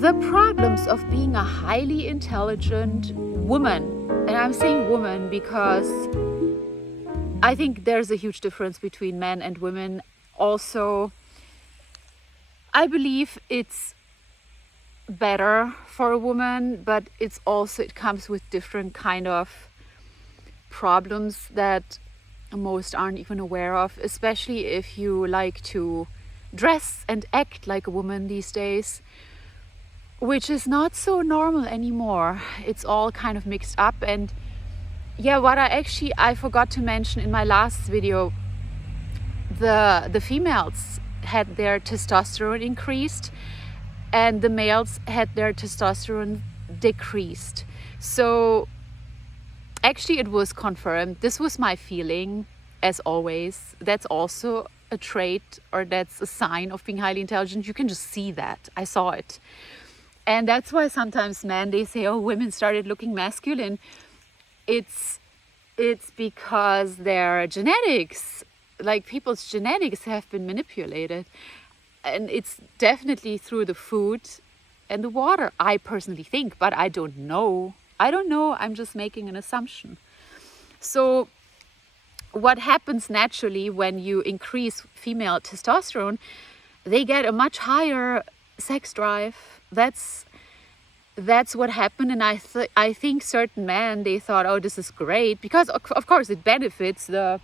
the problems of being a highly intelligent woman. And I'm saying woman because I think there's a huge difference between men and women. Also, I believe it's better for a woman, but it comes with different kind of problems that most aren't even aware of, especially if you like to dress and act like a woman these days, which is not so normal anymore. It's all kind of mixed up. And yeah, what I forgot to mention in my last video, the females had their testosterone increased and the males had their testosterone decreased. So actually it was confirmed. This was my feeling, as always. That's also a trait, or that's a sign of being highly intelligent. You can just see that. I saw it. And that's why sometimes men, they say, oh, women started looking masculine. It's because their genetics, like people's genetics, have been manipulated. And it's definitely through the food and the water, I personally think, but I don't know. I'm just making an assumption. So what happens naturally when you increase female testosterone, they get a much higher sex drive. That's what happened. And I think certain men, they thought, oh, this is great, because of course it benefits the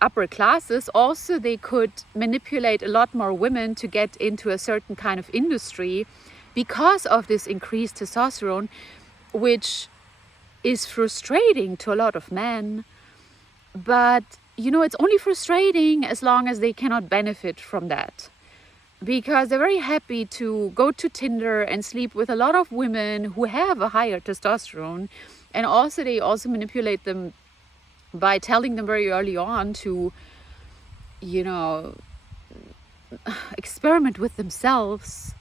upper classes. Also, they could manipulate a lot more women to get into a certain kind of industry because of this increased testosterone, which is frustrating to a lot of men. But it's only frustrating as long as they cannot benefit from that, because they're very happy to go to Tinder and sleep with a lot of women who have a higher testosterone. And also they also manipulate them by telling them very early on to, experiment with themselves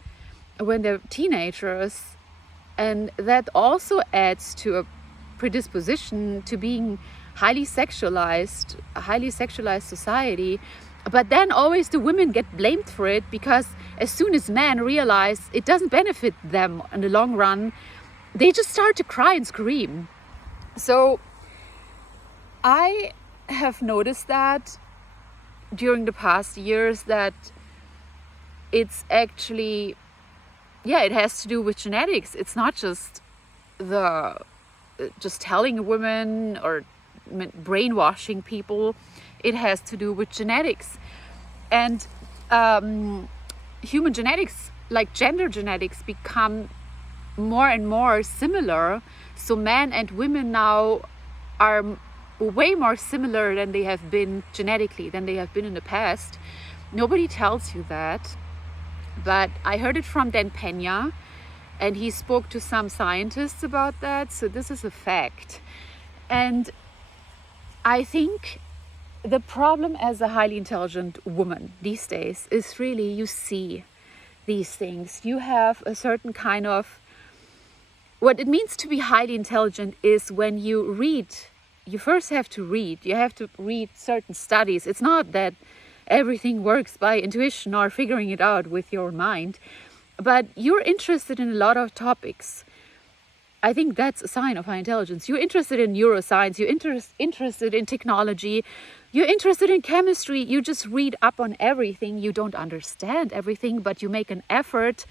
when they're teenagers. And that also adds to a predisposition to being a highly sexualized society. But then always the women get blamed for it, because as soon as men realize it doesn't benefit them in the long run, they just start to cry and scream. So I have noticed that during the past years that it's actually, it has to do with genetics. It's not just telling women or brainwashing people. It has to do with genetics. And human genetics, like gender genetics, become more and more similar. So men and women now are way more similar than they have been genetically, than they have been in the past. Nobody tells you that, but I heard it from Dan Pena, and he spoke to some scientists about that. So this is a fact. And I think the problem as a highly intelligent woman these days is really, you see these things. You have a certain kind of, what it means to be highly intelligent is when you read, you first have to read. You have to read certain studies. It's not that everything works by intuition or figuring it out with your mind, but you're interested in a lot of topics. I think that's a sign of high intelligence. You're interested in neuroscience, you're interested in technology, you're interested in chemistry. You just read up on everything. You don't understand everything, but you make an effort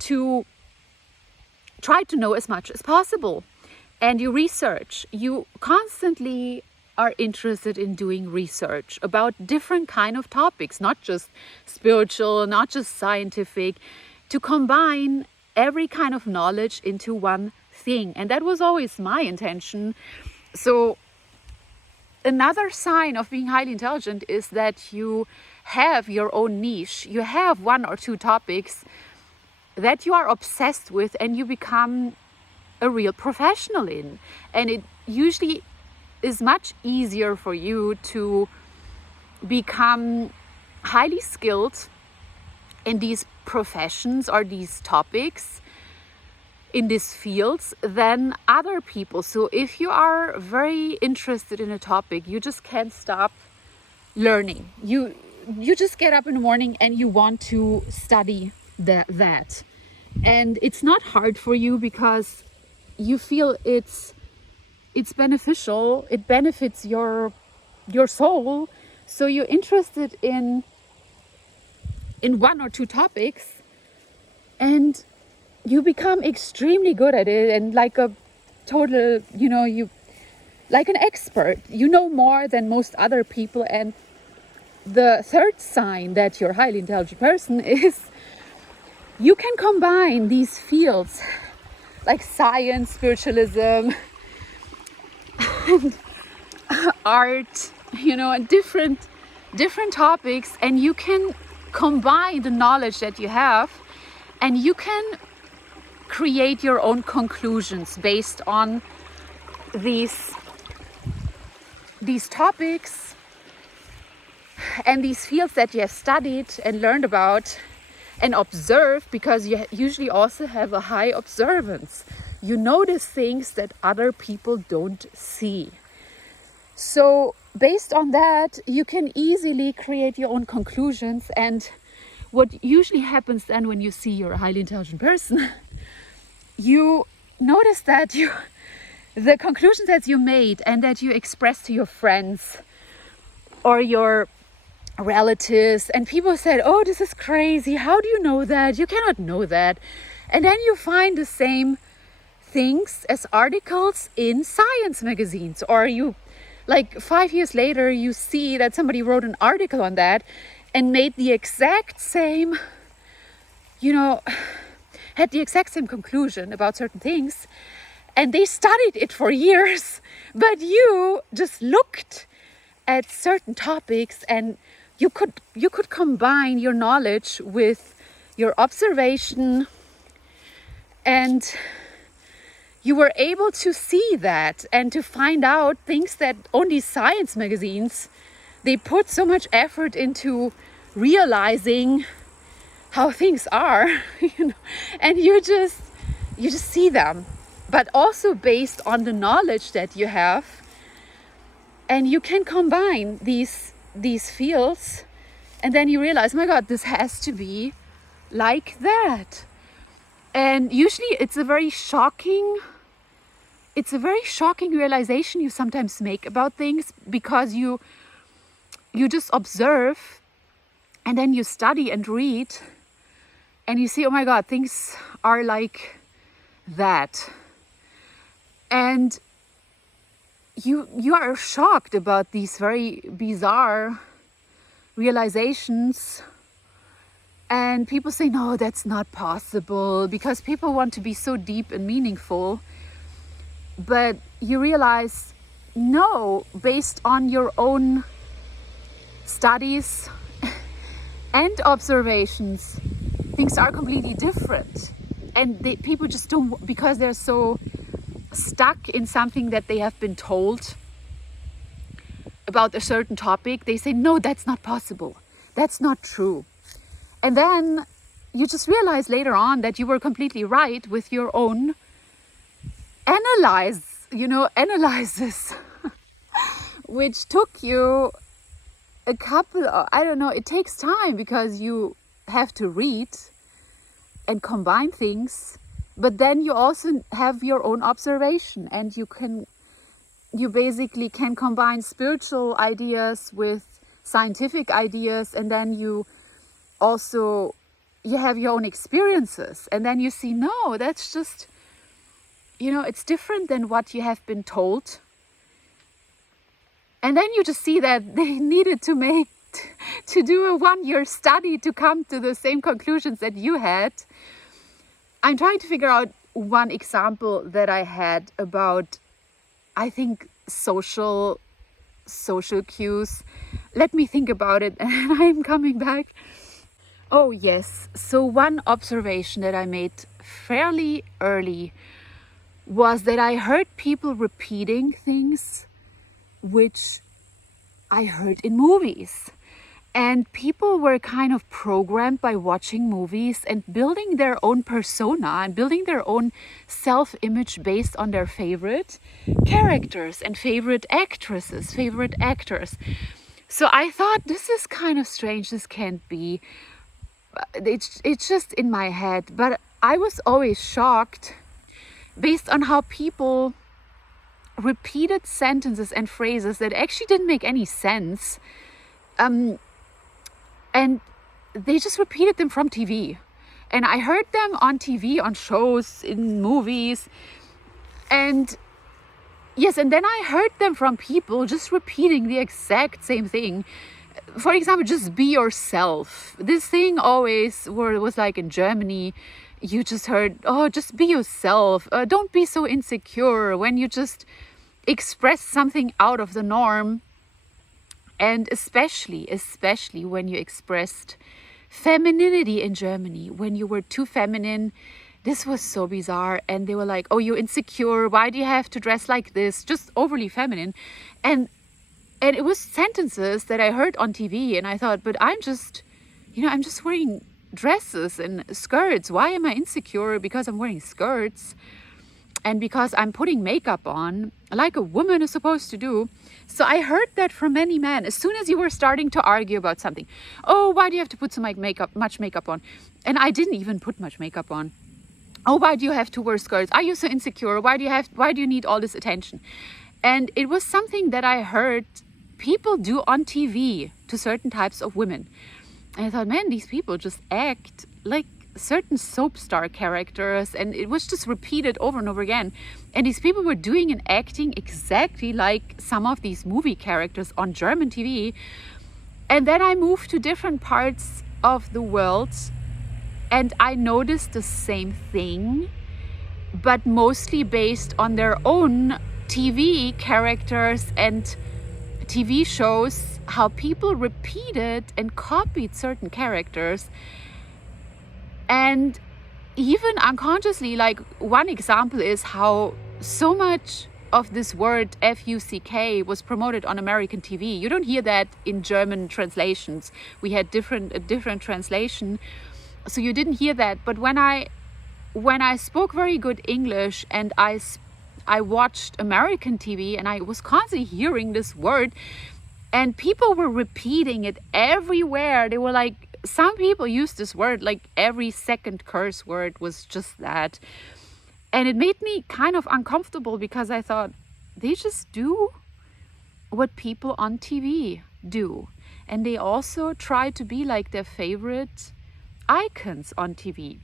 to try to know as much as possible. And you research. You constantly are interested in doing research about different kind of topics, not just spiritual, not just scientific, to combine every kind of knowledge into one thing. And that was always my intention. So another sign of being highly intelligent is that you have your own niche. You have one or two topics that you are obsessed with and you become a real professional in. And it usually is much easier for you to become highly skilled in these professions or these topics, in these fields, than other people. So if you are very interested in a topic, you just can't stop learning. You just get up in the morning and you want to study that. And it's not hard for you because you feel it's beneficial, it benefits your soul, so you're interested in one or two topics, and you become extremely good at it, and like a total, you like an expert, more than most other people. And the third sign that you're a highly intelligent person is you can combine these fields like science, spiritualism, and art, and different topics, and you can combine the knowledge that you have, and you can create your own conclusions based on these topics and these fields that you have studied and learned about and observed, because you usually also have a high observance. You notice things that other people don't see. So based on that, you can easily create your own conclusions. And what usually happens then when you see you're a highly intelligent person, you notice that the conclusions that you made and that you express to your friends or your relatives, and people said, oh, this is crazy, how do you know that? You cannot know that. And then you find the same things as articles in science magazines, or you, like 5 years later, you see that somebody wrote an article on that and made the exact same, had the exact same conclusion about certain things, and they studied it for years, but you just looked at certain topics, and you could combine your knowledge with your observation, and you were able to see that and to find out things that only science magazines, they put so much effort into realizing how things are, and you just see them, but also based on the knowledge that you have. And you can combine these fields, and then you realize, oh my God, this has to be like that. And usually it's a very shocking realization you sometimes make about things, because you just observe, and then you study and read, and you see, oh my God, things are like that. And you are shocked about these very bizarre realizations, and people say, no, that's not possible, because people want to be so deep and meaningful. But you realize, no, based on your own studies and observations, things are completely different. And people just don't, because they're so stuck in something that they have been told about a certain topic, they say, no, that's not possible, that's not true. And then you just realize later on that you were completely right with your own analysis, which took you a couple of, I don't know, it takes time, because you have to read and combine things, but then you also have your own observation, and you basically can combine spiritual ideas with scientific ideas, and then you have your own experiences, and then you see, no, that's just, it's different than what you have been told. And then you just see that they needed to do a 1-year study to come to the same conclusions that you had. I'm trying to figure out one example that I had about, I think, social cues. Let me think about it, and I'm coming back. Oh yes, so one observation that I made fairly early was that I heard people repeating things which I heard in movies. And people were kind of programmed by watching movies and building their own persona and building their own self-image based on their favorite characters and favorite actresses, favorite actors. So I thought, this is kind of strange, this can't be. it's just in my head. But I was always shocked based on how people repeated sentences and phrases that actually didn't make any sense, and they just repeated them from TV. And I heard them on TV, on shows, in movies, and yes, and then I heard them from people just repeating the exact same thing. For example, just be yourself. This thing always was like in Germany, you just heard, oh, just be yourself. Don't be so insecure when you just express something out of the norm. And especially when you expressed femininity in Germany, when you were too feminine, this was so bizarre. And they were like, oh, you're insecure. Why do you have to dress like this? Just overly feminine. And it was sentences that I heard on TV, and I thought, but I'm just wearing dresses and skirts. Why am I insecure because I'm wearing skirts and because I'm putting makeup on like a woman is supposed to do? So I heard that from many men. As soon as you were starting to argue about something, oh, why do you have to put much makeup on? And I didn't even put much makeup on. Oh, why do you have to wear skirts? Are you so insecure? Why do you need all this attention? And it was something that I heard people do on TV to certain types of women. And I thought, man, these people just act like certain soap star characters, and it was just repeated over and over again. And these people were doing and acting exactly like some of these movie characters on German TV. And then I moved to different parts of the world, and I noticed the same thing, but mostly based on their own TV characters and TV shows, how people repeated and copied certain characters. And even unconsciously, like one example is how so much of this word F-U-C-K was promoted on American TV. You don't hear that in German translations. We had a different translation, so you didn't hear that. But when I spoke very good English and I watched American TV, and I was constantly hearing this word, and people were repeating it everywhere. They were like, some people use this word, like every second curse word was just that. And it made me kind of uncomfortable because I thought, they just do what people on TV do. And they also try to be like their favorite icons on TV.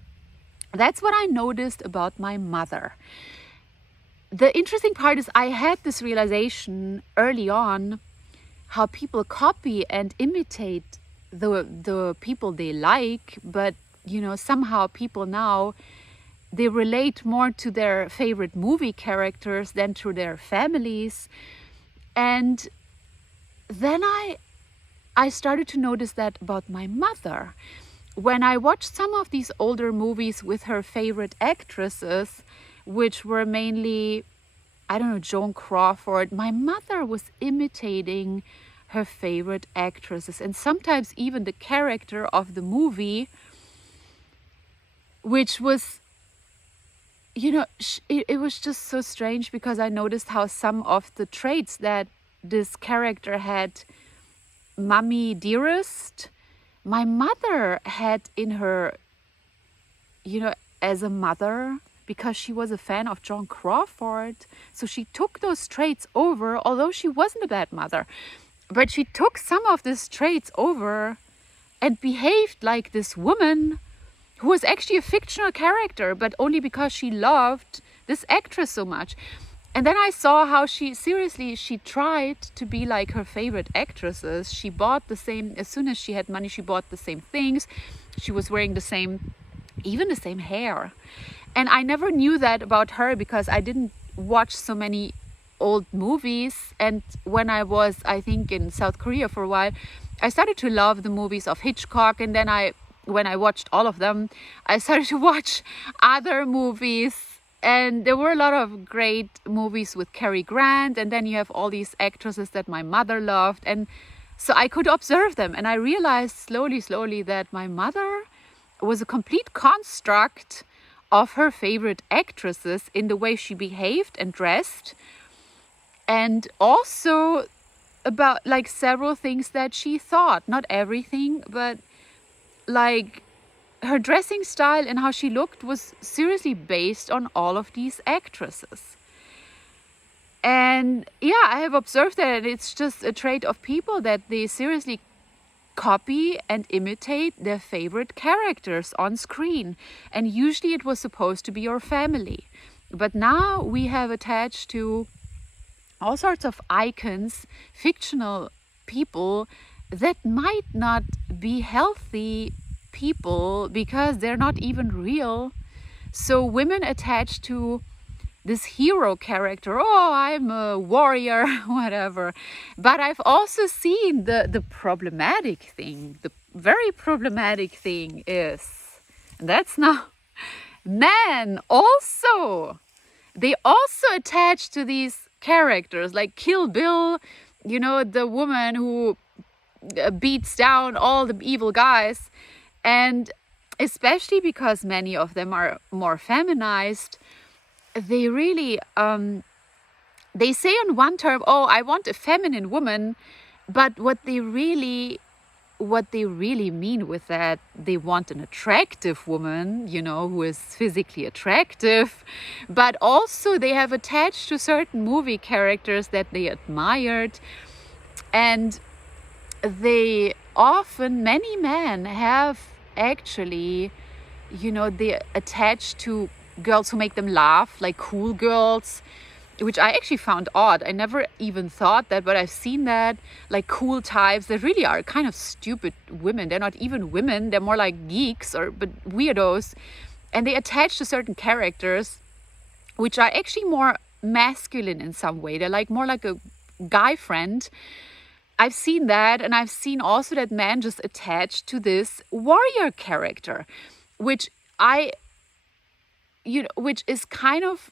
That's what I noticed about my mother. The interesting part is I had this realization early on, how people copy and imitate the people they like, but somehow people now, they relate more to their favorite movie characters than to their families. And then I started to notice that about my mother. When I watched some of these older movies with her favorite actresses, which were mainly, I don't know, Joan Crawford, my mother was imitating her favorite actresses, and sometimes even the character of the movie, which was, it was just so strange because I noticed how some of the traits that this character had, Mummy Dearest, my mother had in her, as a mother, because she was a fan of Joan Crawford. So she took those traits over, although she wasn't a bad mother. But she took some of these traits over and behaved like this woman who was actually a fictional character, but only because she loved this actress so much. And then I saw how she tried to be like her favorite actresses. She bought the same, as soon as she had money, she bought the same things. She was wearing even the same hair. And I never knew that about her because I didn't watch so many old movies. And when I was, I think, in South Korea for a while, I started to love the movies of Hitchcock. And then when I watched all of them, I started to watch other movies. And there were a lot of great movies with Cary Grant. And then you have all these actresses that my mother loved. And so I could observe them. And I realized slowly that my mother was a complete construct of her favorite actresses in the way she behaved and dressed. And also about like several things that she thought, not everything, but like her dressing style and how she looked was seriously based on all of these actresses. And yeah, I have observed that it's just a trait of people that they seriously copy and imitate their favorite characters on screen. And usually it was supposed to be your family. But now we have attached to all sorts of icons, fictional people that might not be healthy people because they're not even real. So women attach to this hero character, oh, I'm a warrior, whatever. But I've also seen the problematic thing. The very problematic thing is, and that's now men also. They also attach to these characters, like Kill Bill, you know, the woman who beats down all the evil guys. And especially because many of them are more feminized, they really they say on one term, oh, I want a feminine woman, but what they really mean with that, they want an attractive woman, you know, who is physically attractive, but also they have attached to certain movie characters that they admired. And they often, many men have actually, you know, they attach to girls who make them laugh, like cool girls, which I actually found odd. I never even thought that, but I've seen that, like cool types that really are kind of stupid women. They're not even women, they're more like geeks but weirdos. And they attach to certain characters which are actually more masculine in some way. They're like more like a guy friend. I've seen that, and I've seen also that men just attach to this warrior character, which which is kind of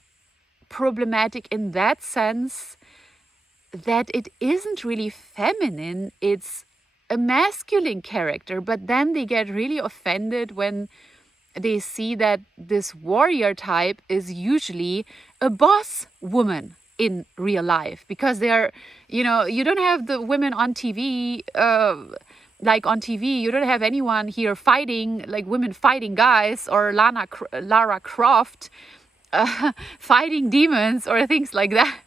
problematic in that sense that it isn't really feminine, it's a masculine character. But then they get really offended when they see that this warrior type is usually a boss woman in real life, because they're, you know, you don't have the women on TV, like on TV, you don't have anyone here fighting, like women fighting guys, or Lara Croft fighting demons or things like that.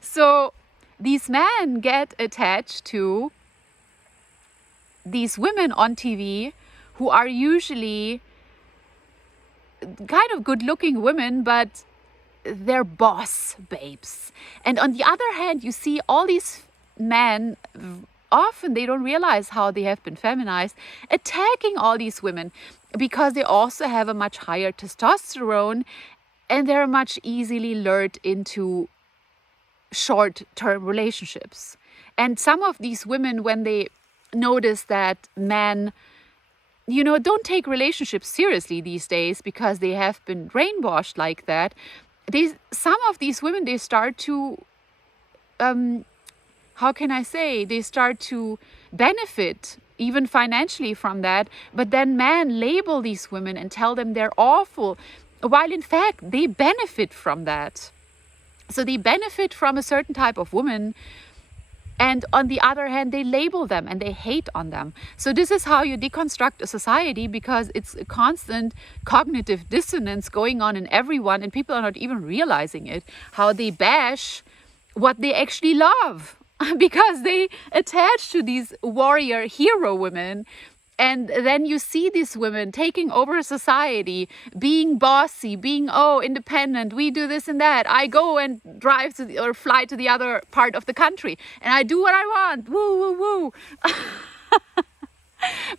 So these men get attached to these women on TV who are usually kind of good looking women, but they're boss babes. And on the other hand, you see all these men, often they don't realize how they have been feminized, attacking all these women because they also have a much higher testosterone and they're much easily lured into short-term relationships. And some of these women, when they notice that men, you know, don't take relationships seriously these days because they have been brainwashed like that, some of these women, they start to how can I say, they start to benefit even financially from that. But then men label these women and tell them they're awful, while in fact they benefit from that. So they benefit from a certain type of woman, and on the other hand they label them and they hate on them. So this is how you deconstruct a society, because it's a constant cognitive dissonance going on in everyone, and people are not even realizing it, how they bash what they actually love because they attach to these warrior hero women. And then you see these women taking over society, being bossy, being, oh, independent. We do this and that. I go and drive to or fly to the other part of the country and I do what I want. Woo, woo, woo.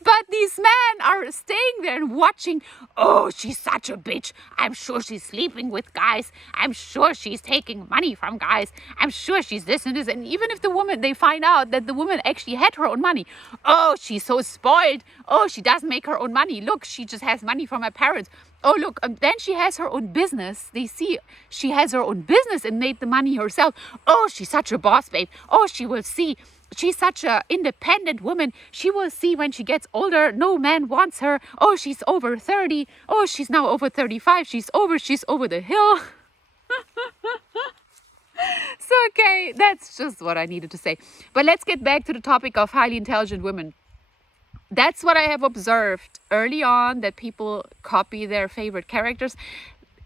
But these men are staying there and watching. Oh, she's such a bitch. I'm sure she's sleeping with guys. I'm sure she's taking money from guys. I'm sure she's this and this. And even if the woman, they find out that the woman actually had her own money. Oh, she's so spoiled. Oh, she doesn't make her own money. Look, she just has money from her parents. Oh, look, then she has her own business. They see she has her own business and made the money herself. Oh, she's such a boss babe. Oh, she will see. She's such an independent woman. She will see when she gets older. No man wants her. Oh, she's over 30. Oh, she's now over 35. She's over the hill. So, okay, that's just what I needed to say. But let's get back to the topic of highly intelligent women. that's what I have observed early on, that people copy their favorite characters.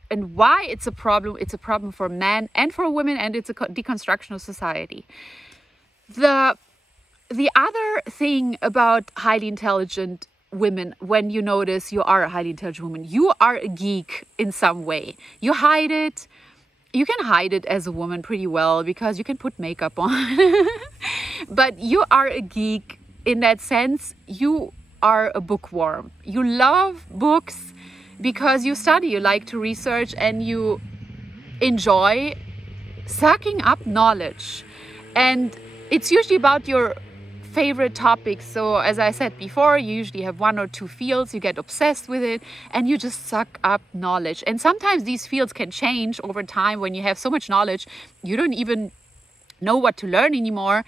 And why it's a problem? It's a problem for men and for women, and it's a deconstruction of society. The other thing about highly intelligent women, when you notice you are a highly intelligent woman, you are a geek in some way. You hide it. You can hide it as a woman pretty well because you can put makeup on. But you are a geek in that sense. You are a bookworm. You love books because you study, you like to research, and you enjoy sucking up knowledge. And it's usually about your favorite topics. So as I said before, you usually have one or two fields, you get obsessed with it, and you just suck up knowledge. And sometimes these fields can change over time. When you have so much knowledge, you don't even know what to learn anymore.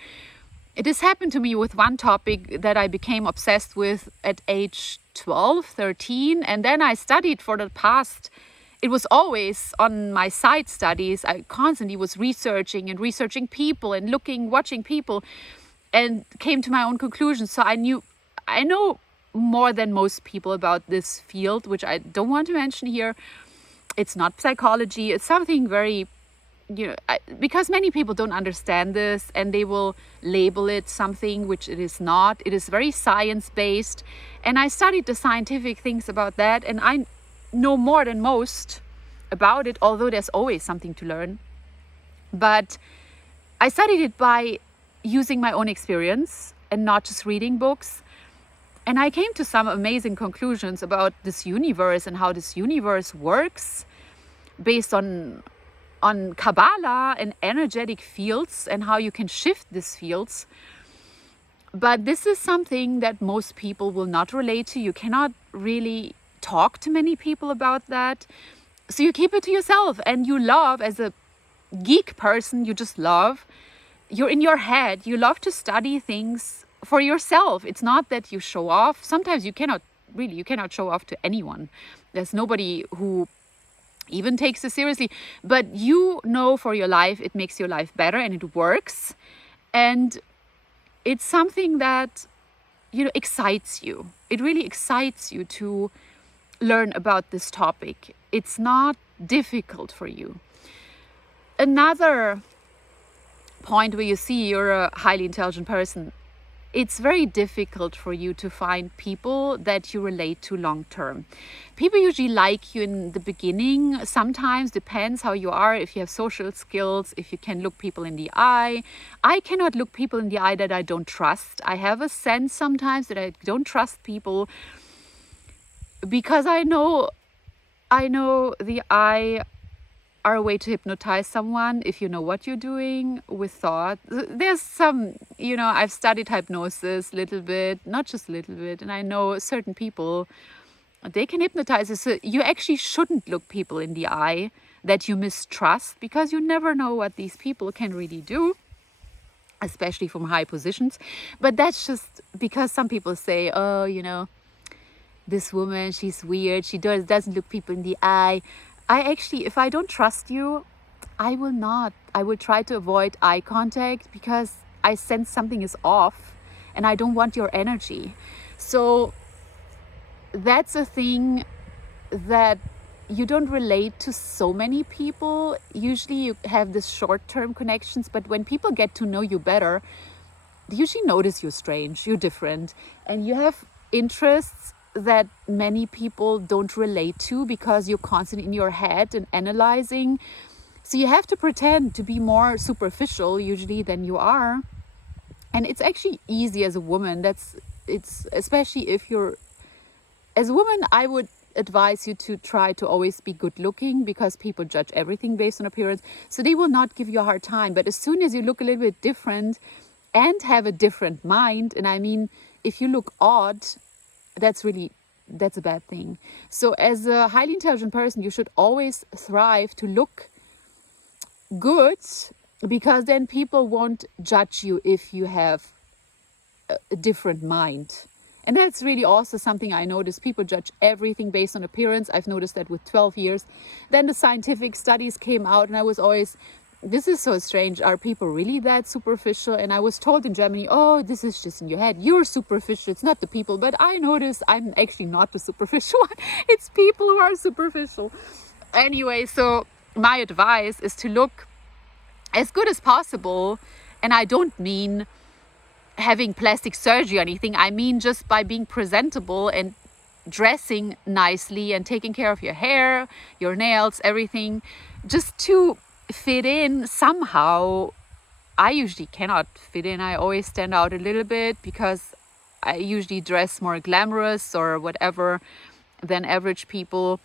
It has happened to me with one topic that I became obsessed with at age 12, 13, and then I studied for the past, it was always on my side studies. I constantly was researching people and watching people, and came to my own conclusions. So I know more than most people about this field, which I don't want to mention here. It's not psychology. It's something very, because many people don't understand this, and they will label it something which it is not. It is very science-based, and I studied the scientific things about that, and I know more than most about it, although there's always something to learn. But I studied it by using my own experience and not just reading books. And I came to some amazing conclusions about this universe and how this universe works based on Kabbalah and energetic fields, and how you can shift these fields. But this is something that most people will not relate to. You cannot really talk to many people about that. So you keep it to yourself, and you love, as a geek person, you just love. You're in your head. You love to study things for yourself. It's not that you show off. Sometimes you cannot show off to anyone. There's nobody who even takes it seriously. But you know for your life, it makes your life better, and it works. And it's something that, excites you. It really excites you to learn about this topic. It's not difficult for you. Another point where you see you're a highly intelligent person, it's very difficult for you to find people that you relate to long term. People usually like you in the beginning. Sometimes depends how you are, if you have social skills, if you can look people in the eye. I cannot look people in the eye that I don't trust. I have a sense sometimes that I don't trust people, because I know the eye are a way to hypnotize someone if you know what you're doing with thought. There's some, I've studied hypnosis a little bit, not just a little bit, and I know certain people, they can hypnotize us. So you actually shouldn't look people in the eye that you mistrust, because you never know what these people can really do, especially from high positions. But that's just because some people say, oh, this woman, she's weird, she doesn't look people in the eye. If I don't trust you, I will not. I will try to avoid eye contact, because I sense something is off and I don't want your energy. So that's a thing that you don't relate to so many people. Usually you have this short-term connections, but when people get to know you better, they usually notice you're strange, you're different, and you have interests that many people don't relate to, because you're constantly in your head and analyzing. So you have to pretend to be more superficial usually than you are. And it's actually easy as a woman. It's especially if you're, as a woman, I would advise you to try to always be good looking, because people judge everything based on appearance. So they will not give you a hard time. But as soon as you look a little bit different and have a different mind, and I mean, if you look odd, that's a bad thing. So as a highly intelligent person, you should always strive to look good, because then people won't judge you if you have a different mind. And that's really also something I noticed. People judge everything based on appearance. I've noticed that with 12 years. Then the scientific studies came out, and I was always this is so strange. Are people really that superficial? And I was told in Germany, oh, this is just in your head. You're superficial. It's not the people. But I noticed I'm actually not the superficial one. It's people who are superficial. Anyway, so my advice is to look as good as possible. And I don't mean having plastic surgery or anything. I mean just by being presentable and dressing nicely and taking care of your hair, your nails, everything, just to fit in somehow. I usually cannot fit in. I always stand out a little bit because I usually dress more glamorous or whatever than average people.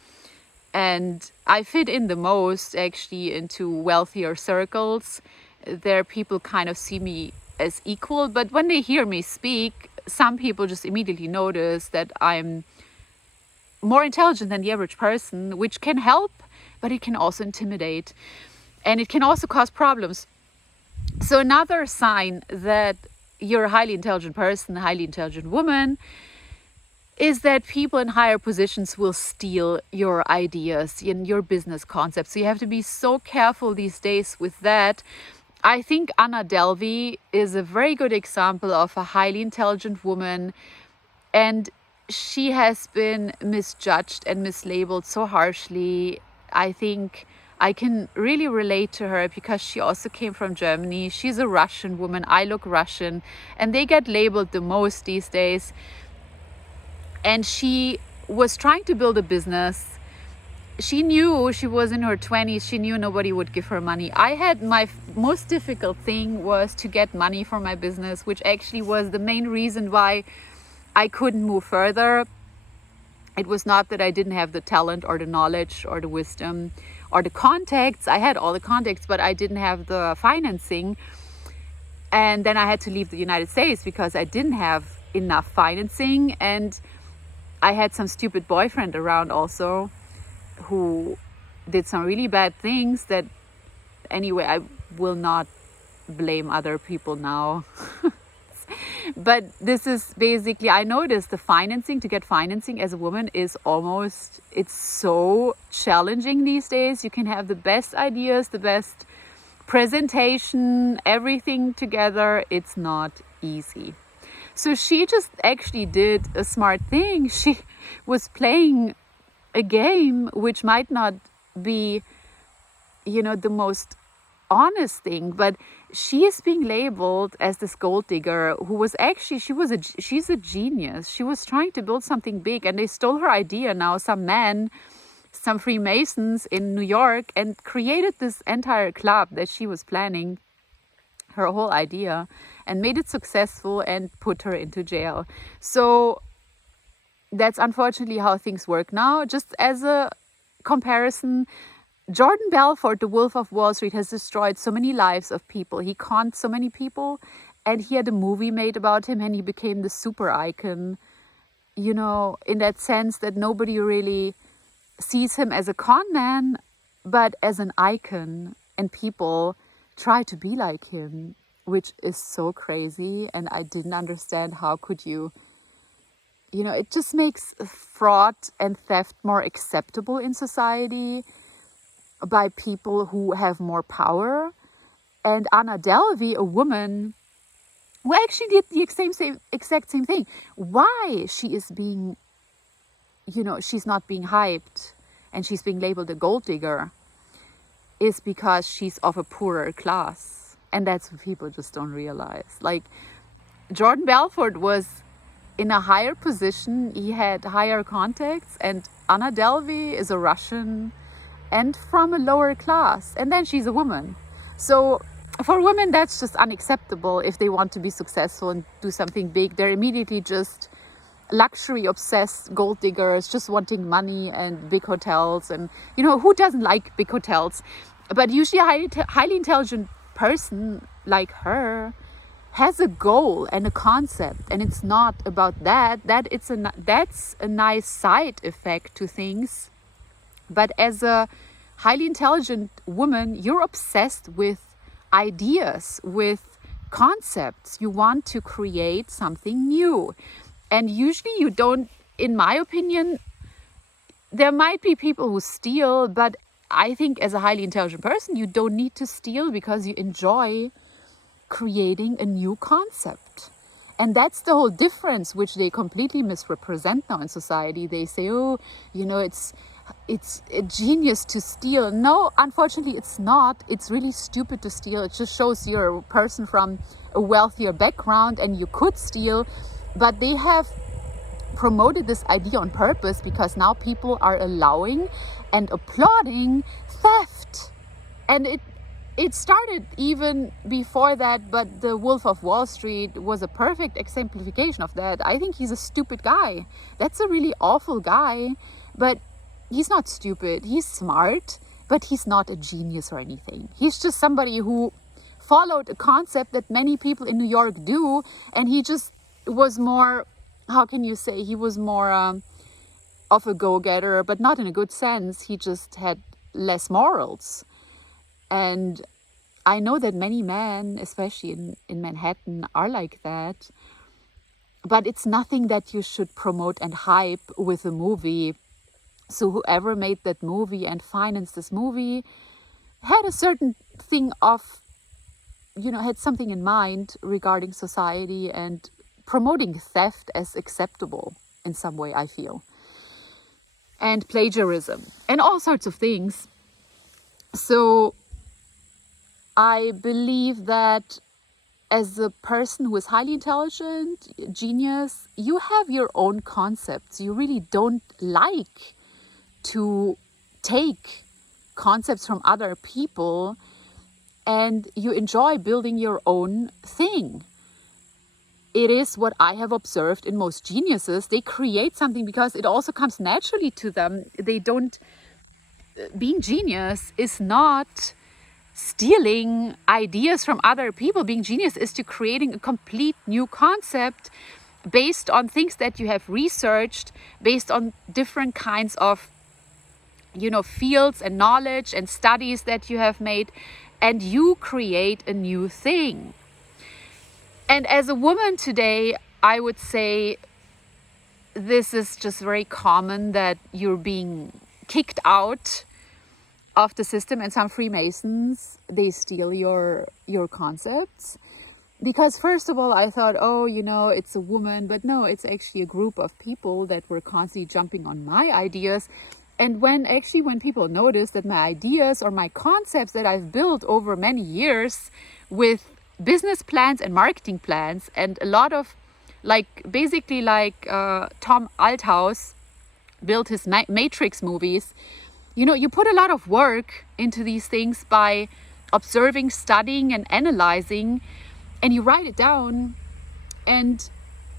And I fit in the most actually into wealthier circles. There people kind of see me as equal, but when they hear me speak, some people just immediately notice that I'm more intelligent than the average person, which can help, but it can also intimidate, and it can also cause problems. So another sign that you're a highly intelligent person, a highly intelligent woman, is that people in higher positions will steal your ideas and your business concepts. So you have to be so careful these days with that. I think Anna Delvey is a very good example of a highly intelligent woman, and she has been misjudged and mislabeled so harshly. I think I can really relate to her because she also came from Germany. She's a Russian woman. I look Russian, and they get labeled the most these days. And she was trying to build a business. She knew she was in her 20s. She knew nobody would give her money. I had my most difficult thing was to get money for my business, which actually was the main reason why I couldn't move further. It was not that I didn't have the talent or the knowledge or the wisdom or the contacts. I had all the contacts, but I didn't have the financing. And then I had to leave the United States because I didn't have enough financing. And I had some stupid boyfriend around also who did some really bad things that, anyway, I will not blame other people now. But this is basically, I noticed the financing, to get financing as a woman is almost, it's so challenging these days. You can have the best ideas, the best presentation, everything together. It's not easy. So she just actually did a smart thing. She was playing a game which might not be, the most honest thing, but she is being labeled as this gold digger who was actually, she's a genius. She was trying to build something big, and they stole her idea now, some men, some Freemasons in New York, and created this entire club that she was planning, her whole idea, and made it successful and put her into jail. So that's unfortunately how things work now. Just as a comparison, Jordan Belfort, the Wolf of Wall Street, has destroyed so many lives of people. He conned so many people, and he had a movie made about him, and he became the super icon, in that sense that nobody really sees him as a con man, but as an icon, and people try to be like him, which is so crazy. And I didn't understand, how could you, it just makes fraud and theft more acceptable in society by people who have more power. And Anna Delvey, a woman who actually did the exact same thing. Why she is being, she's not being hyped and she's being labeled a gold digger is because she's of a poorer class. And that's what people just don't realize. Like, Jordan Belfort was in a higher position. He had higher contacts, and Anna Delvey is a Russian and from a lower class, and then she's a woman. So for women, that's just unacceptable. If they want to be successful and do something big, they're immediately just luxury obsessed gold diggers, just wanting money and big hotels. And who doesn't like big hotels? But usually a highly intelligent person like her has a goal and a concept, and it's not about that's a nice side effect to things. But as a highly intelligent woman, you're obsessed with ideas, with concepts. You want to create something new. And usually you don't, in my opinion, there might be people who steal, but I think as a highly intelligent person, you don't need to steal because you enjoy creating a new concept. And that's the whole difference, which they completely misrepresent now in society. They say, oh, it's a genius to steal. No, unfortunately, it's not. It's really stupid to steal. It just shows you're a person from a wealthier background and you could steal. But they have promoted this idea on purpose because now people are allowing and applauding theft. And it started even before that, but the Wolf of Wall Street was a perfect exemplification of that. I think he's a stupid guy. That's a really awful guy, but he's not stupid. He's smart, but he's not a genius or anything. He's just somebody who followed a concept that many people in New York do, and he just was more, how can you say, he was more of a go-getter, but not in a good sense. He just had less morals. And I know that many men, especially in Manhattan, are like that. But it's nothing that you should promote and hype with a movie. So whoever made that movie and financed this movie had a certain thing of, had something in mind regarding society and promoting theft as acceptable in some way, I feel. And plagiarism and all sorts of things. So I believe that as a person who is highly intelligent, genius, you have your own concepts. You really don't like to take concepts from other people, and you enjoy building your own thing. It is what I have observed in most geniuses. They create something because it also comes naturally to them. Being genius is not stealing ideas from other people. Being genius is to creating a complete new concept based on things that you have researched, based on different kinds of, fields and knowledge and studies that you have made, and you create a new thing. And as a woman today, I would say this is just very common that you're being kicked out of the system, and some Freemasons, they steal your concepts. Because first of all, I thought, it's a woman, but no, it's actually a group of people that were constantly jumping on my ideas. And when people notice that my ideas or my concepts that I've built over many years with business plans and marketing plans, and a lot of Tom Althaus built his Matrix movies, you put a lot of work into these things by observing, studying, and analyzing, and you write it down, and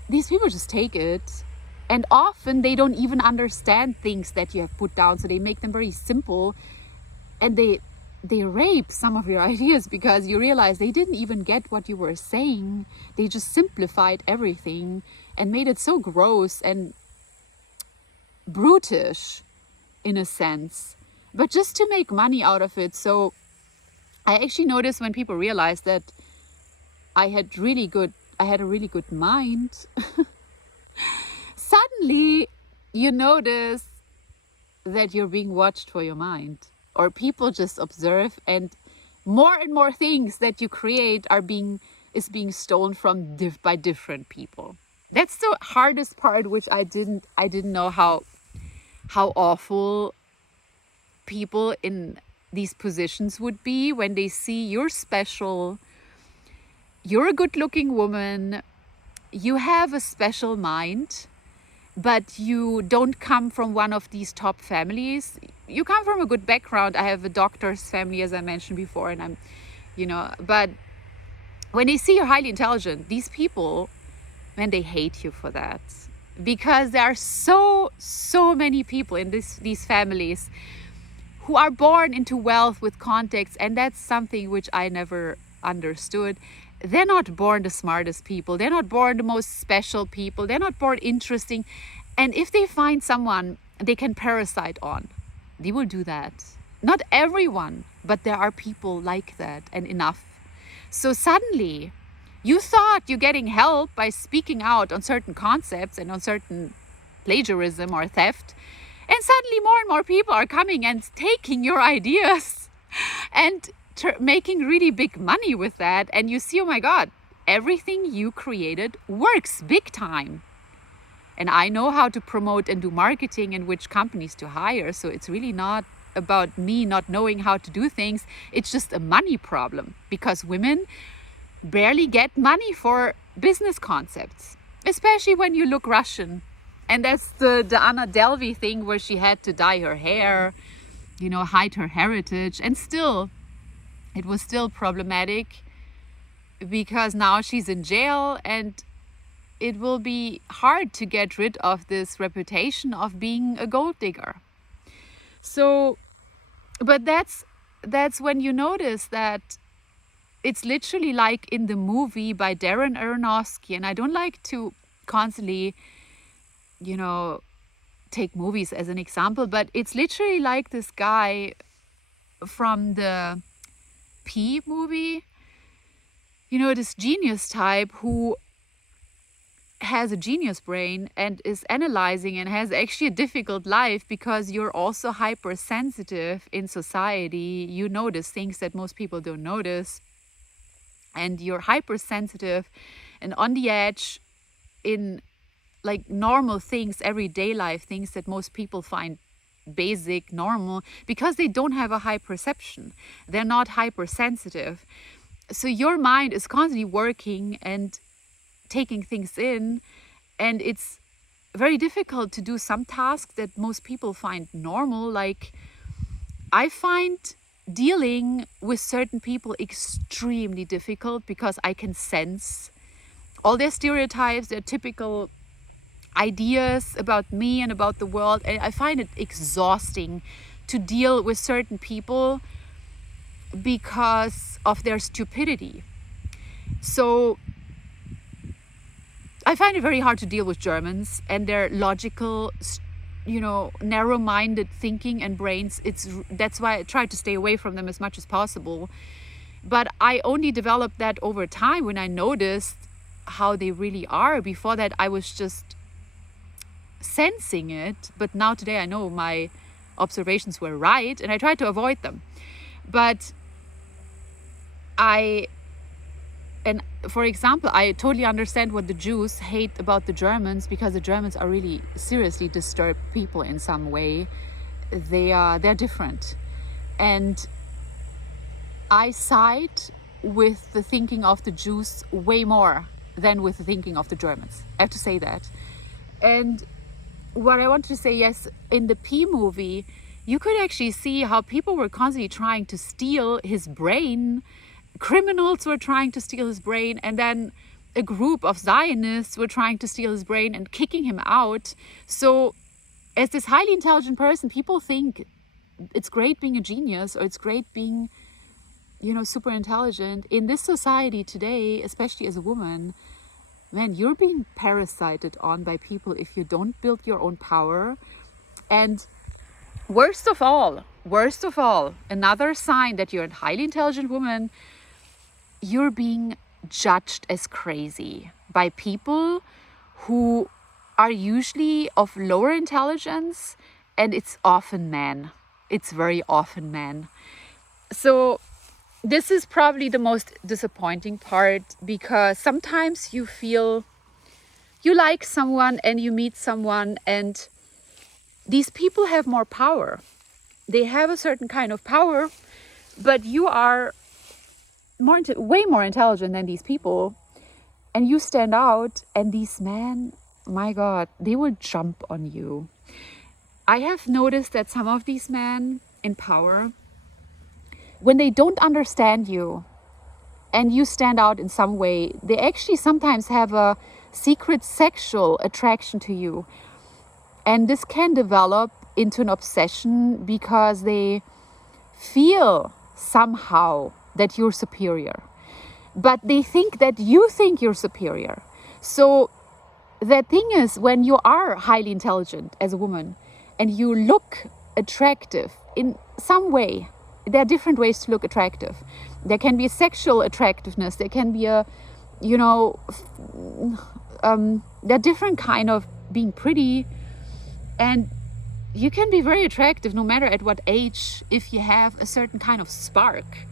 these people just take it. And often they don't even understand things that you have put down, so they make them very simple, and they rape some of your ideas because you realize they didn't even get what you were saying. They just simplified everything and made it so gross and brutish in a sense, but just to make money out of it. So I actually noticed when people realized that I had a really good mind, suddenly you notice that you're being watched for your mind, or people just observe, and more things that you create is being stolen from by different people. That's the hardest part, which I didn't know how awful people in these positions would be when they see you're special, you're a good-looking woman, you have a special mind, but you don't come from one of these top families. You come from a good background. I have a doctor's family, as I mentioned before, and but when they see you're highly intelligent, these people, man, they hate you for that. Because there are so many people in these families who are born into wealth with context, and that's something which I never understood. They're not born the smartest people. They're not born the most special people. They're not born interesting. And if they find someone they can parasite on, they will do that. Not everyone, but there are people like that, and enough. So suddenly, you thought you're getting help by speaking out on certain concepts and on certain plagiarism or theft. And suddenly more and more people are coming and taking your ideas and making really big money with that. And you see, oh my God, everything you created works big time. And I know how to promote and do marketing and which companies to hire. So it's really not about me not knowing how to do things. It's just a money problem because women barely get money for business concepts, especially when you look Russian. And that's the Anna Delvey thing where she had to dye her hair, you know, hide her heritage. And still, it was still problematic because now she's in jail and it will be hard to get rid of this reputation of being a gold digger. So, but that's when you notice that it's literally like in the movie by Darren Aronofsky. And I don't like to constantly, you know, take movies as an example, but it's literally like this guy from the P movie, you know, this genius type who has a genius brain and is analyzing and has actually a difficult life because you're also hypersensitive in society. You notice things that most people don't notice, and you're hypersensitive and on the edge in like normal things, everyday life things that most people find basic, normal, because they don't have a high perception. They're not hypersensitive. So your mind is constantly working and taking things in, and it's very difficult to do some tasks that most people find normal. Like I find dealing with certain people extremely difficult because I can sense all their stereotypes, their typical ideas about me and about the world, and I find it exhausting to deal with certain people because of their stupidity. So I find it very hard to deal with Germans and their logical, you know, narrow-minded thinking and brains. That's why I try to stay away from them as much as possible. But I only developed that over time when I noticed how they really are. Before that, I was just sensing it. But now today I know my observations were right and I try to avoid them. But for example, I totally understand what the Jews hate about the Germans, because the Germans are really seriously disturbed people in some way. They're different. And I side with the thinking of the Jews way more than with the thinking of the Germans. I have to say that. And what I wanted to say, yes, in the P movie, you could actually see how people were constantly trying to steal his brain. Criminals were trying to steal his brain, and then a group of Zionists were trying to steal his brain and kicking him out. So as this highly intelligent person, people think it's great being a genius, or it's great being, you know, super intelligent. In this society today, especially as a woman, man, you're being parasited on by people if you don't build your own power. And worst of all, another sign that you're a highly intelligent woman, you're being judged as crazy by people who are usually of lower intelligence, and it's often men. It's very often men. So this is probably the most disappointing part, because sometimes you feel you like someone and you meet someone and these people have more power. They have a certain kind of power, but you are way more intelligent than these people, and you stand out, and these men, my God, they will jump on you. I have noticed that some of these men in power, when they don't understand you and you stand out in some way, they actually sometimes have a secret sexual attraction to you. And this can develop into an obsession because they feel somehow that you're superior. But they think that you think you're superior. So the thing is, when you are highly intelligent as a woman and you look attractive in some way, there are different ways to look attractive. There can be a sexual attractiveness. There can be a, you know, there are different kind of being pretty. And you can be very attractive no matter at what age if you have a certain kind of spark,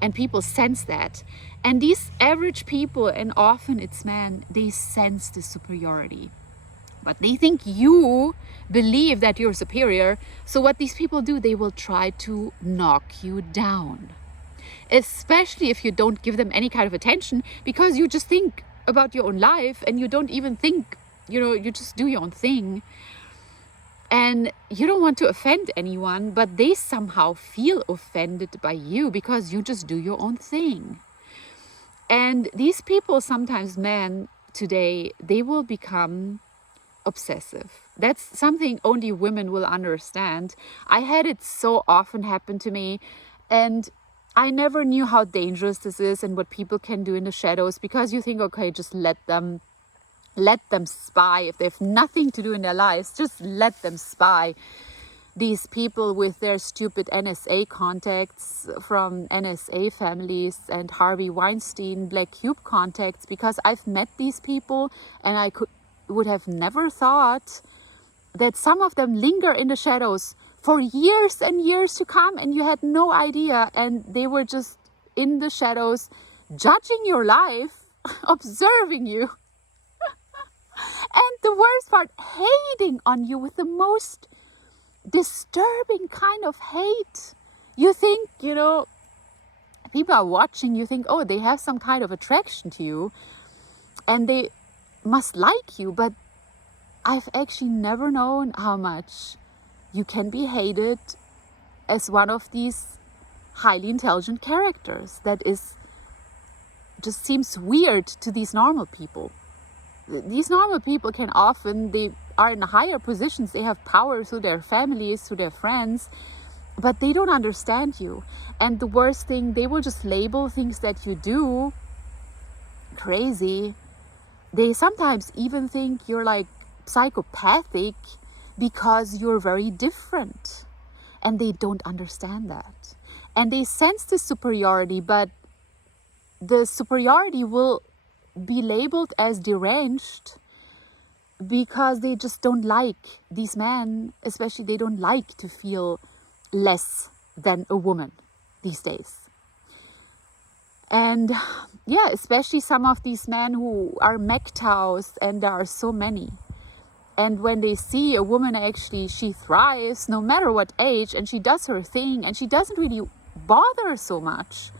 and people sense that. And these average people, and often it's men, they sense the superiority, but they think you believe that you're superior. So what these people do, they will try to knock you down, especially if you don't give them any kind of attention, because you just think about your own life and you don't even think, you just do your own thing. And you don't want to offend anyone, but they somehow feel offended by you because you just do your own thing. And these people, sometimes men today, they will become obsessive. That's something only women will understand. I had it so often happen to me, and I never knew how dangerous this is and what people can do in the shadows, because you think, okay, just let them spy. If they have nothing to do in their lives, just let them spy. These people with their stupid NSA contacts from NSA families and Harvey Weinstein Black Cube contacts, because I've met these people and I would have never thought that some of them linger in the shadows for years and years to come, and you had no idea, and they were just in the shadows judging your life, observing you. And the worst part, hating on you with the most disturbing kind of hate. You think, people are watching, you think, oh, they have some kind of attraction to you and they must like you. But I've actually never known how much you can be hated as one of these highly intelligent characters that just seems weird to these normal people. These normal people they are in higher positions, they have power through their families, through their friends, but they don't understand you. And the worst thing, they will just label things that you do crazy. They sometimes even think you're like psychopathic because you're very different, and they don't understand that. And they sense the superiority, but the superiority will be labeled as deranged because they just don't like these men, especially they don't like to feel less than a woman these days. And yeah, especially some of these men who are MGTOWs, and there are so many. And when they see a woman, actually she thrives no matter what age, and she does her thing, and she doesn't really bother so much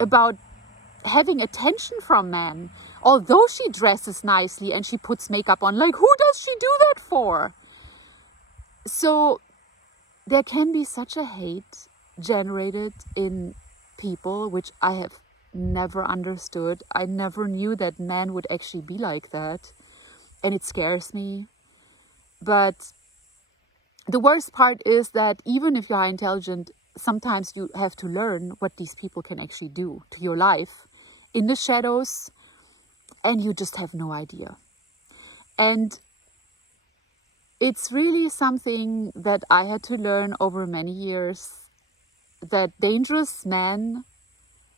about having attention from men, although she dresses nicely and she puts makeup on. Like, who does she do that for? So there can be such a hate generated in people, which I have never understood. I never knew that men would actually be like that, and it scares me. But the worst part is that even if you are intelligent, sometimes you have to learn what these people can actually do to your life in the shadows, and you just have no idea. And it's really something that I had to learn over many years, that dangerous men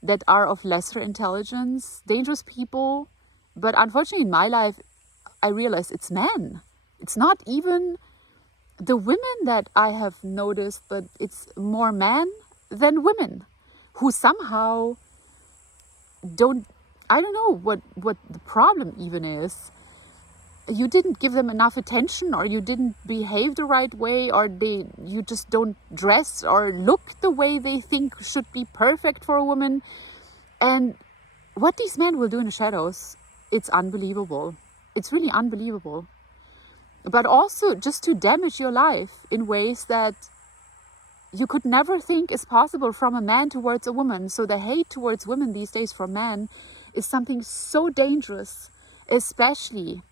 that are of lesser intelligence, dangerous people, but unfortunately in my life, I realized it's men. It's not even the women that I have noticed, but it's more men than women who somehow I don't know what the problem even is. You didn't give them enough attention, or you didn't behave the right way, or you just don't dress or look the way they think should be perfect for a woman. And what these men will do in the shadows, it's unbelievable. It's really unbelievable. But also just to damage your life in ways that you could never think is possible from a man towards a woman. So the hate towards women these days from men is something so dangerous, especially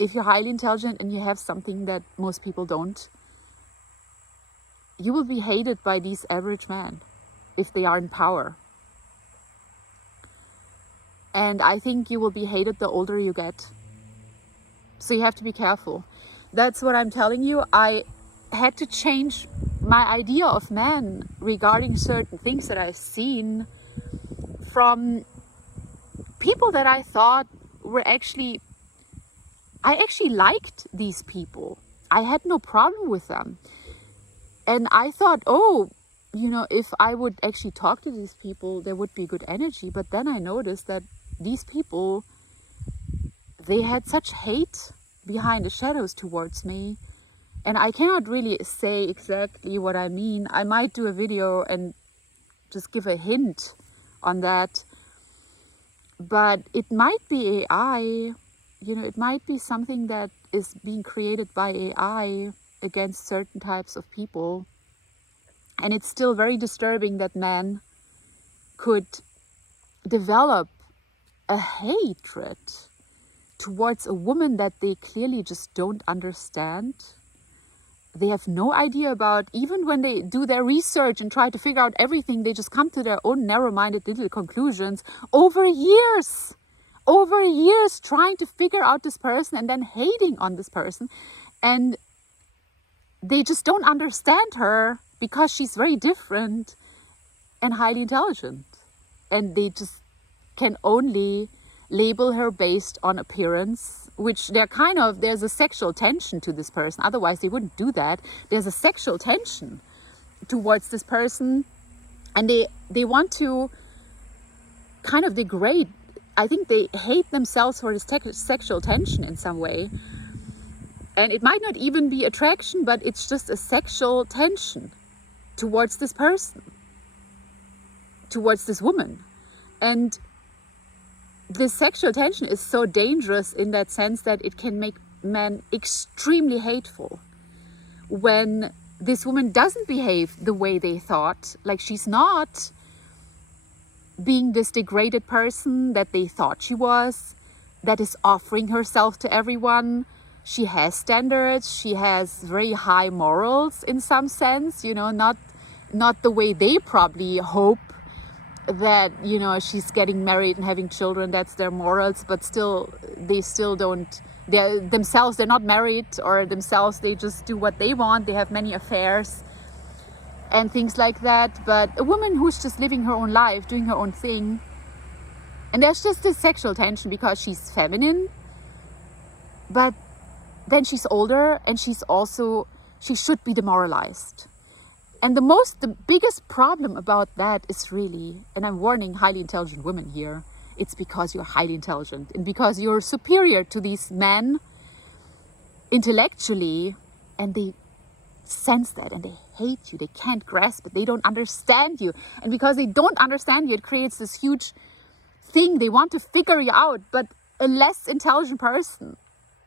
if you're highly intelligent and you have something that most people don't. You will be hated by these average men if they are in power. And I think you will be hated the older you get. So you have to be careful. That's what I'm telling you. I had to change my idea of men regarding certain things that I've seen from people that I thought were I actually liked these people. I had no problem with them. And I thought, oh, if I would actually talk to these people, there would be good energy. But then I noticed that these people, they had such hate behind the shadows towards me. And I cannot really say exactly what I mean. I might do a video and just give a hint on that. But it might be AI, it might be something that is being created by AI against certain types of people. And it's still very disturbing that men could develop a hatred towards a woman that they clearly just don't understand. They have no idea about, even when they do their research and try to figure out everything, they just come to their own narrow-minded little conclusions over years trying to figure out this person and then hating on this person. And they just don't understand her because she's very different and highly intelligent. And they just can only label her based on appearance, which there's a sexual tension to this person. Otherwise, they wouldn't do that. There's a sexual tension towards this person. And they want to kind of degrade. I think they hate themselves for this sexual tension in some way. And it might not even be attraction, but it's just a sexual tension towards this person, towards this woman. And this sexual tension is so dangerous in that sense that it can make men extremely hateful. When this woman doesn't behave the way they thought, like she's not being this degraded person that they thought she was, that is offering herself to everyone. She has standards, she has very high morals in some sense, not the way they probably hope that, she's getting married and having children, that's their morals, but they still don't, they're not married, or themselves, they just do what they want, they have many affairs and things like that. But a woman who's just living her own life, doing her own thing, and there's just this sexual tension because she's feminine, but then she's older and she should be demoralized. And the biggest problem about that is really, and I'm warning highly intelligent women here, it's because you're highly intelligent and because you're superior to these men intellectually, and they sense that and they hate you. They can't grasp it. They don't understand you. And because they don't understand you, it creates this huge thing. They want to figure you out. But a less intelligent person,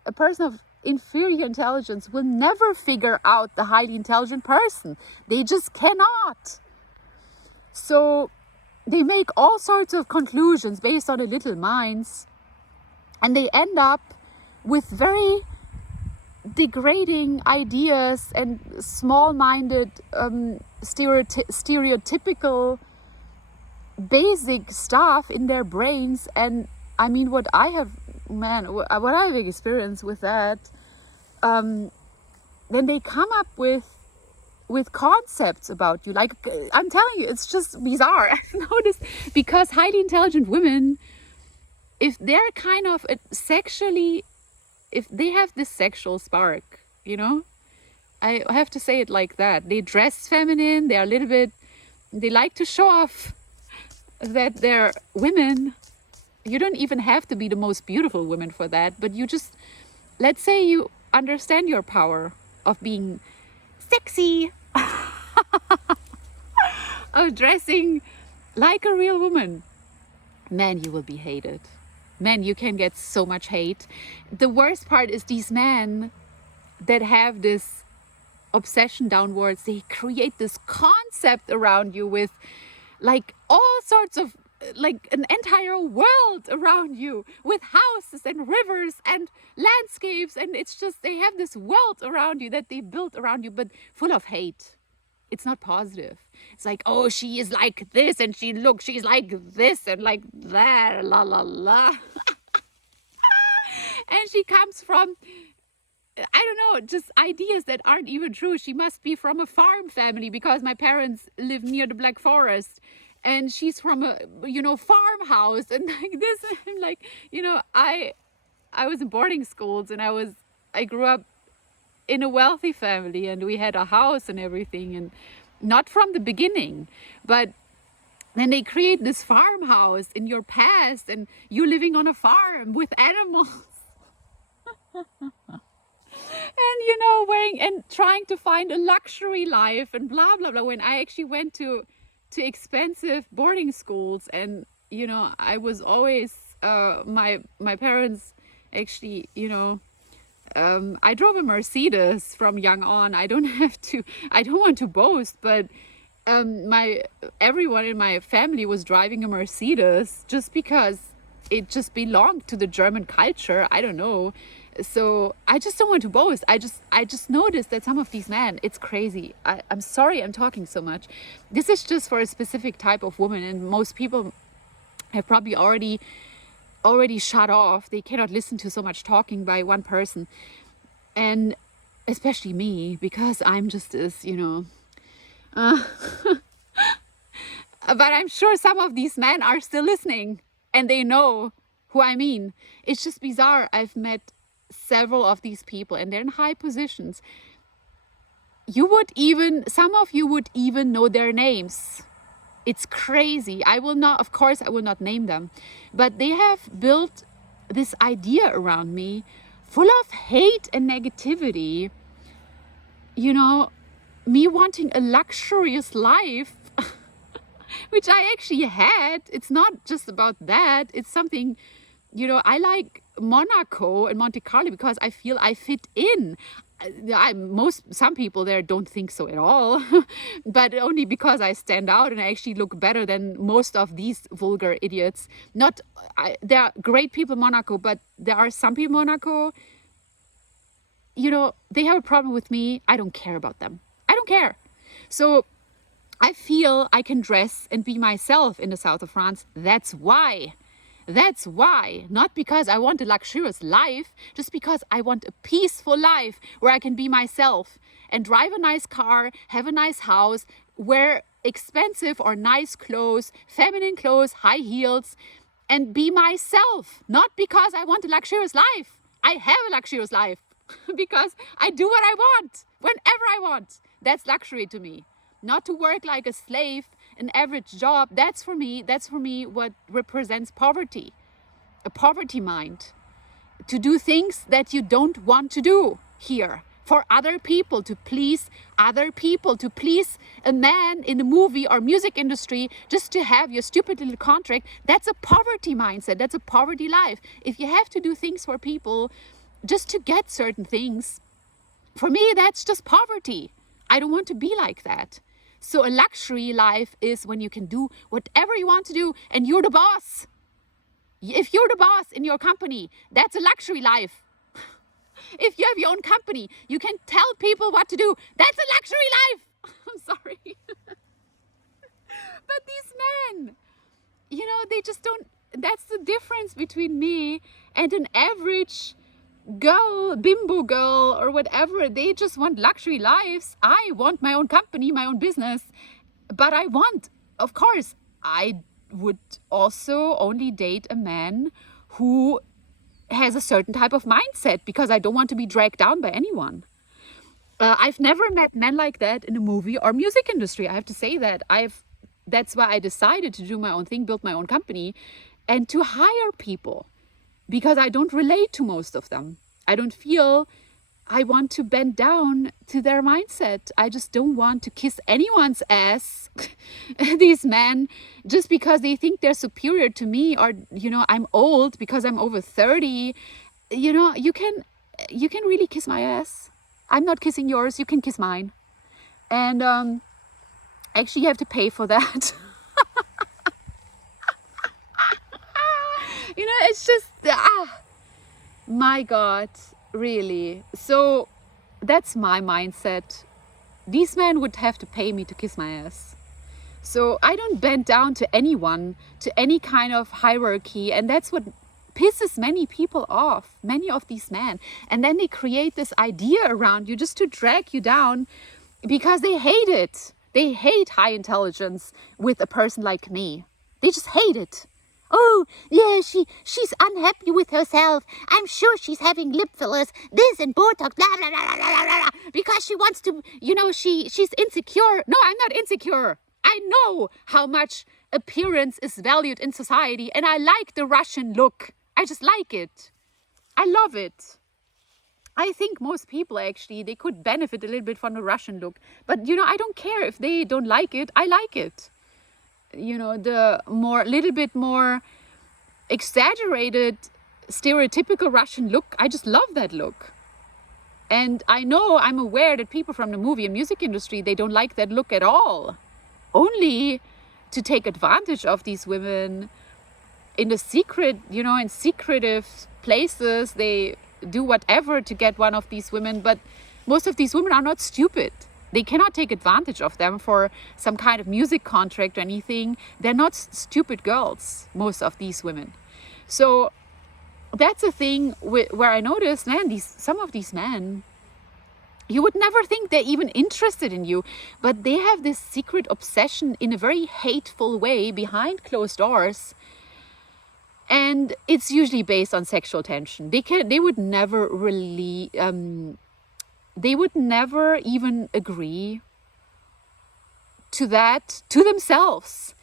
a person of inferior intelligence, will never figure out the highly intelligent person. They just cannot. So they make all sorts of conclusions based on their little minds, and they end up with very degrading ideas and small-minded, stereotypical, basic stuff in their brains. And I mean, what I have experienced with that, then they come up with concepts about you. Like, I'm telling you, it's just bizarre. I've noticed, because highly intelligent women, if they're kind of sexually, if they have this sexual spark, I have to say it like that. They dress feminine. They are they like to show off that they're women. You don't even have to be the most beautiful woman for that, but you just, let's say you understand your power of being sexy, of dressing like a real woman. Man, you will be hated. Man, you can get so much hate. The worst part is these men that have this obsession downwards, they create this concept around you with like all sorts of, like an entire world around you with houses and rivers and landscapes, and it's just, they have this world around you that they built around you, but full of hate. It's not positive. It's like, oh, she is like this, and she's like this and like that, la la la. And she comes from, I don't know, just ideas that aren't even true. She must be from a farm family because my parents live near the Black Forest. And she's from a, farmhouse and like this. And like, I was in boarding schools, and I grew up in a wealthy family and we had a house and everything, and not from the beginning, but then they create this farmhouse in your past and you living on a farm with animals and wearing and trying to find a luxury life and blah blah blah, when I actually went to expensive boarding schools. And I was always my parents actually, I drove a Mercedes from young on. I don't want to boast, but everyone in my family was driving a Mercedes just because it just belonged to the German culture. I don't know. So I just don't want to boast. I just noticed that some of these men, it's crazy. I'm sorry I'm talking so much. This is just for a specific type of woman, and most people have probably already shut off. They cannot listen to so much talking by one person, and especially me, because I'm just this, but I'm sure some of these men are still listening and they know who I mean. It's just bizarre. I've met several of these people and they're in high positions. Some of you would even know their names. It's crazy. Of course I will not name them, but they have built this idea around me full of hate and negativity. Me wanting a luxurious life, which I actually had. It's not just about that. It's something, I like Monaco and Monte Carlo because I feel I fit in. Some people there don't think so at all, but only because I stand out and I actually look better than most of these vulgar idiots. There are great people in Monaco, but there are some people in Monaco, they have a problem with me. I don't care about them. I don't care. So I feel I can dress and be myself in the south of France. That's why. Not because I want a luxurious life, just because I want a peaceful life where I can be myself and drive a nice car, have a nice house, wear expensive or nice clothes, feminine clothes, high heels, and be myself. Not because I want a luxurious life. I have a luxurious life because I do what I want, whenever I want. That's luxury to me. Not to work like a slave, an average job. That's for me what represents poverty. A poverty mind. To do things that you don't want to do here. For other people, to please other people, to please a man in the movie or music industry, just to have your stupid little contract. That's a poverty mindset. That's a poverty life. If you have to do things for people just to get certain things, for me, that's just poverty. I don't want to be like that. So a luxury life is when you can do whatever you want to do and you're the boss. If you're the boss in your company, that's a luxury life. If you have your own company, you can tell people what to do. That's a luxury life. I'm sorry. But these men, they just don't. That's the difference between me and an average girl, bimbo girl or whatever. They just want luxury lives. I want my own company, my own business, but of course I would also only date a man who has a certain type of mindset, because I don't want to be dragged down by anyone. I've never met men like that in the movie or music industry. I have to say that. That's why I decided to do my own thing, build my own company, and to hire people, because I don't relate to most of them. I don't feel I want to bend down to their mindset. I just don't want to kiss anyone's ass, these men, just because they think they're superior to me, or, I'm old because I'm over 30. You can really kiss my ass. I'm not kissing yours. You can kiss mine. And actually, you have to pay for that. It's just, my God, really. So that's my mindset. These men would have to pay me to kiss my ass. So I don't bend down to anyone, to any kind of hierarchy. And that's what pisses many people off, many of these men. And then they create this idea around you just to drag you down, because they hate it. They hate high intelligence with a person like me. They just hate it. Oh, yeah, she's unhappy with herself. I'm sure she's having lip fillers, this and Botox, blah, blah, blah, blah, blah, blah, blah, because she wants to, she's insecure. No, I'm not insecure. I know how much appearance is valued in society, and I like the Russian look. I just like it. I love it. I think most people actually, they could benefit a little bit from the Russian look. But, I don't care if they don't like it. I like it. The little bit more exaggerated, stereotypical Russian look. I just love that look. And I'm aware that people from the movie and music industry, they don't like that look at all. Only to take advantage of these women in the secret, in secretive places. They do whatever to get one of these women. But most of these women are not stupid. They cannot take advantage of them for some kind of music contract or anything. They're not stupid girls, most of these women. So that's a thing where I noticed, man, some of these men, you would never think they're even interested in you, but they have this secret obsession in a very hateful way behind closed doors. And it's usually based on sexual tension. They would never really... they would never even agree to that to themselves.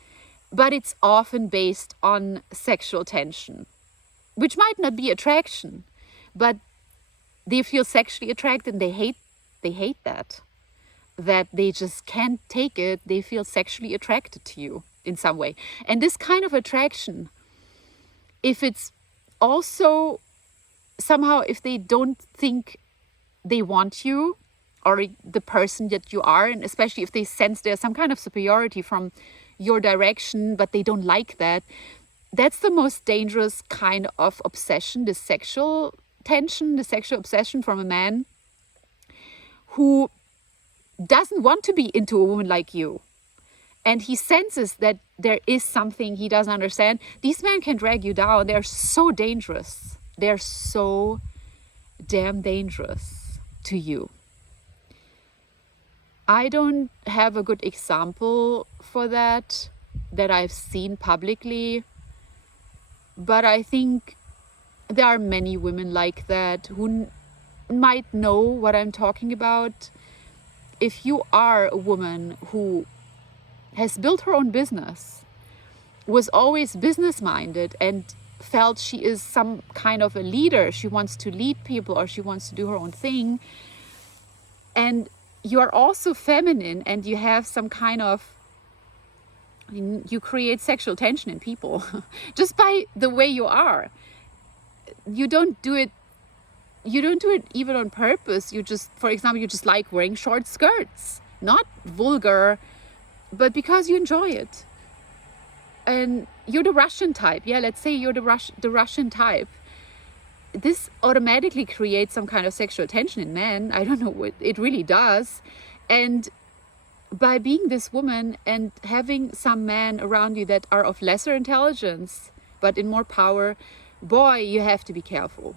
But it's often based on sexual tension, which might not be attraction, but they feel sexually attracted and they hate that they just can't take it. They feel sexually attracted to you in some way. And this kind of attraction, if it's also somehow, if they don't think they want you or the person that you are, and especially if they sense there's some kind of superiority from your direction, but they don't like that, that's the most dangerous kind of obsession, the sexual tension, the sexual obsession from a man who doesn't want to be into a woman like you. And he senses that there is something he doesn't understand. These men can drag you down. They're so dangerous. They're so damn dangerous to you. I don't have a good example for that I've seen publicly. But I think there are many women like that who might know what I'm talking about. If you are a woman who has built her own business, was always business-minded and felt she is some kind of a leader, she wants to lead people or she wants to do her own thing, and you're also feminine and you have some kind of, you create sexual tension in people just by the way you are. You don't do it even on purpose. You just, for example, you just like wearing short skirts, not vulgar, but because you enjoy it. And you're the Russian type. Yeah, let's say you're the Russian type. This automatically creates some kind of sexual tension in men. I don't know what it really does. And by being this woman and having some men around you that are of lesser intelligence, but in more power, boy, you have to be careful.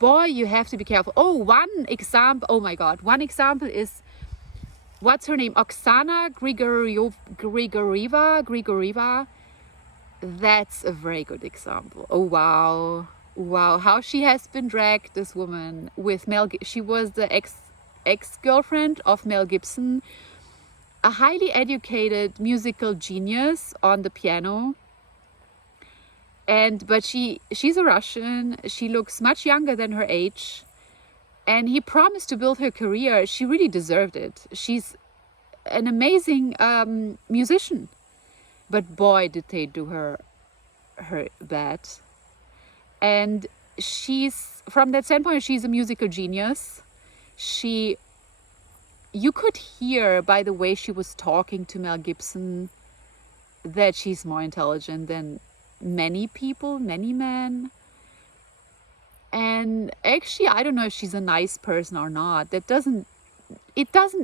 Oh, one example. Oh my God. One example is, what's her name? Oksana Grigorieva. That's a very good example. Oh, wow. How she has been dragged, this woman, with she was the ex-girlfriend of Mel Gibson, a highly educated musical genius on the piano. But she's a Russian. She looks much younger than her age. And he promised to build her career. She really deserved it. She's an amazing musician. But boy, did they do her bad. And she's, from that standpoint, she's a musical genius. You could hear by the way she was talking to Mel Gibson that she's more intelligent than many people, many men. And actually, I don't know if she's a nice person or not. It doesn't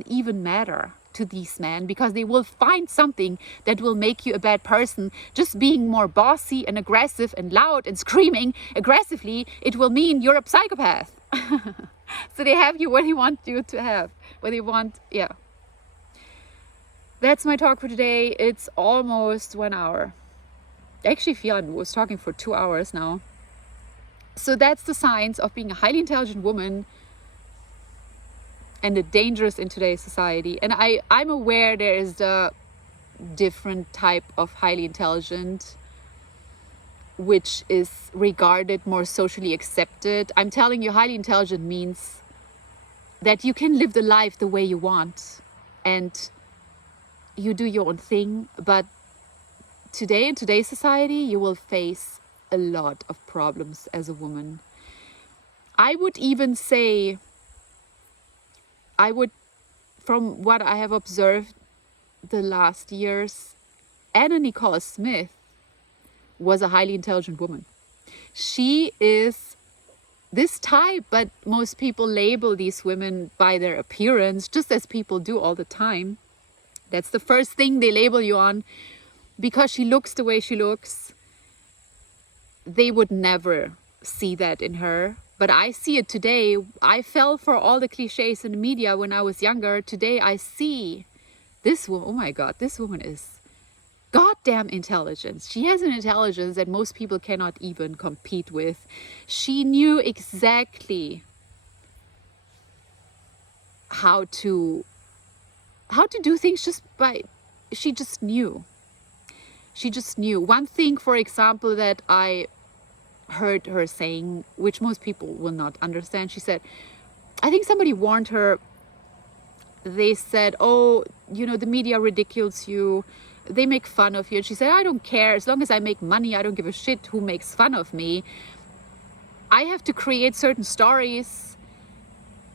even matter to these men, because they will find something that will make you a bad person. Just being more bossy and aggressive and loud and screaming aggressively, it will mean you're a psychopath. So they have you what they want you to have, what they want. Yeah. That's my talk for today. It's almost 1 hour. I actually feel I was talking for 2 hours now. So that's the signs of being a highly intelligent woman and dangerous in today's society. And I'm aware there is a different type of highly intelligent, which is regarded more socially accepted. I'm telling you, highly intelligent means that you can live the life the way you want and you do your own thing. But today, in today's society, you will face a lot of problems as a woman. I would even say, from what I have observed the last years, Anna Nicole Smith was a highly intelligent woman. She is this type, but most people label these women by their appearance, just as people do all the time. That's the first thing they label you on. Because she looks the way she looks, they would never see that in her. But I see it today. I fell for all the cliches in the media when I was younger. Today I see this woman. Oh my God, this woman is goddamn intelligent. She has an intelligence that most people cannot even compete with. She knew exactly how to do things she just knew. She just knew. One thing, for example, that I heard her saying, which most people will not understand, she said, I think somebody warned her. They said, oh, the media ridicules you. They make fun of you. And she said, I don't care. As long as I make money, I don't give a shit who makes fun of me. I have to create certain stories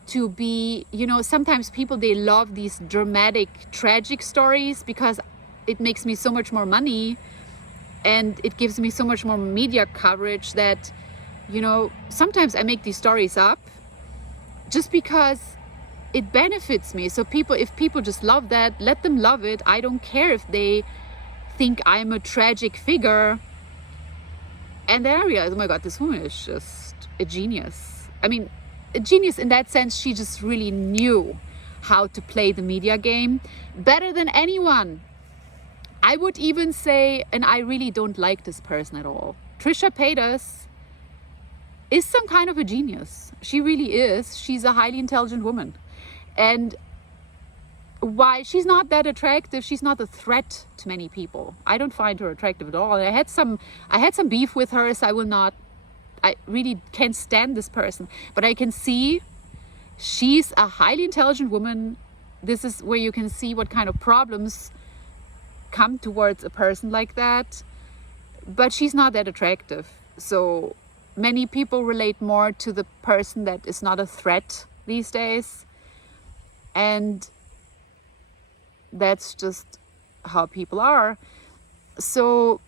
to be, sometimes people, they love these dramatic, tragic stories because it makes me so much more money and it gives me so much more media coverage that, sometimes I make these stories up just because it benefits me. So if people just love that, let them love it. I don't care if they think I'm a tragic figure. And then I realized, oh my God, this woman is just a genius. I mean, a genius in that sense. She just really knew how to play the media game better than anyone. I would even say, and I really don't like this person at all, Trisha Paytas is some kind of a genius. She really is. She's a highly intelligent woman. And why she's not that attractive, she's not a threat to many people. I don't find her attractive at all. I had some beef with her, so I really can't stand this person. But I can see she's a highly intelligent woman. This is where you can see what kind of problems come towards a person like that. But she's not that attractive. So many people relate more to the person that is not a threat these days. And that's just how people are. So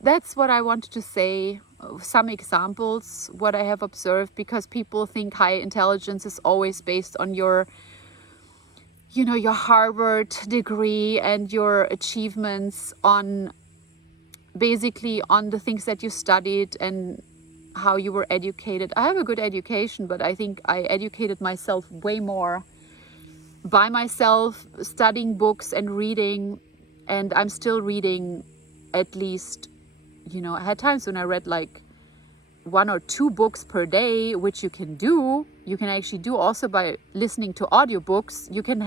that's what I wanted to say. Some examples, what I have observed, because people think high intelligence is always based on your Harvard degree and your achievements on the things that you studied and how you were educated. I have a good education, but I think I educated myself way more by myself, studying books and reading. And I'm still reading at least, I had times when I read like 1 or 2 books per day, which you can actually do also by listening to audiobooks. You can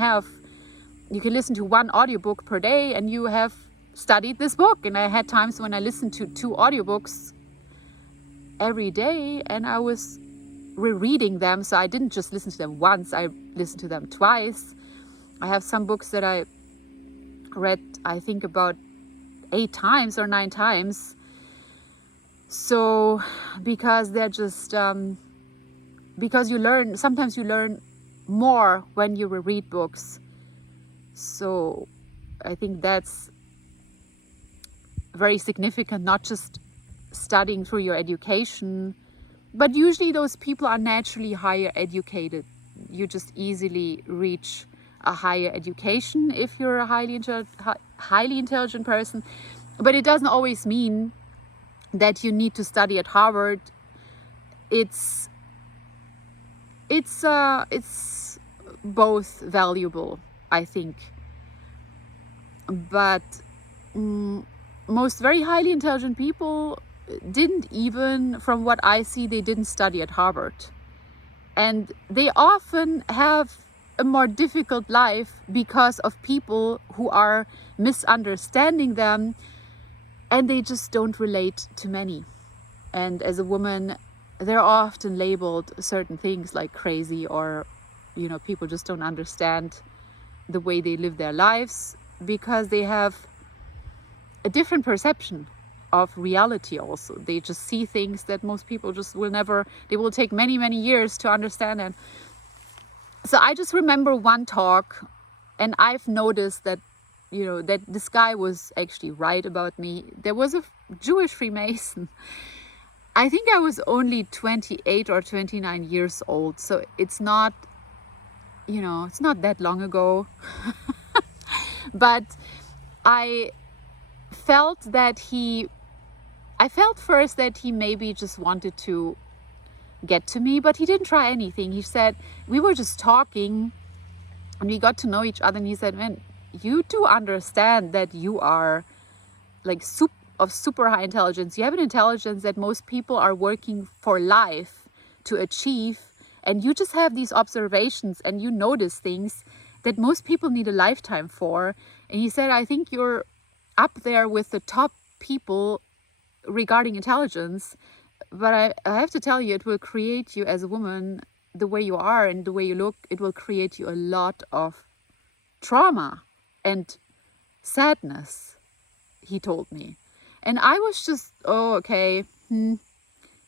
listen to 1 audiobook per day and you have studied this book. And I had times when I listened to 2 audiobooks every day and I was rereading them. So I didn't just listen to them once, I listened to them twice. I have some books that I read, I think about 8 times or 9 times. So because they're just because sometimes you learn more when you read books. So I think that's very significant, not just studying through your education, but usually those people are naturally higher educated. You just easily reach a higher education if you're a highly intelligent person. But it doesn't always mean that you need to study at Harvard. It's both valuable, I think. but most very highly intelligent people didn't even, from what I see, they didn't study at Harvard. And they often have a more difficult life because of people who are misunderstanding them, and they just don't relate to many. And as a woman, they're often labeled certain things like crazy, or, you know, people just don't understand the way they live their lives because they have a different perception of reality also. They just see things that most people just will never, they will take many, many years to understand. And so I just remember one talk, and I've noticed that, you know, that this guy was actually right about me. There was a Jewish Freemason. I think I was only 28 or 29 years old. So it's not, you know, it's not that long ago. But I felt first that he maybe just wanted to get to me, but he didn't try anything. He said, we were just talking and we got to know each other, and he said, man, you do understand that you are like of super high intelligence. You have an intelligence that most people are working for life to achieve, and you just have these observations and you notice things that most people need a lifetime for. And he said, I think you're up there with the top people regarding intelligence, but I have to tell you, it will create you as a woman, the way you are and the way you look, it will create you a lot of trauma and sadness, he told me. And I was just, oh, okay,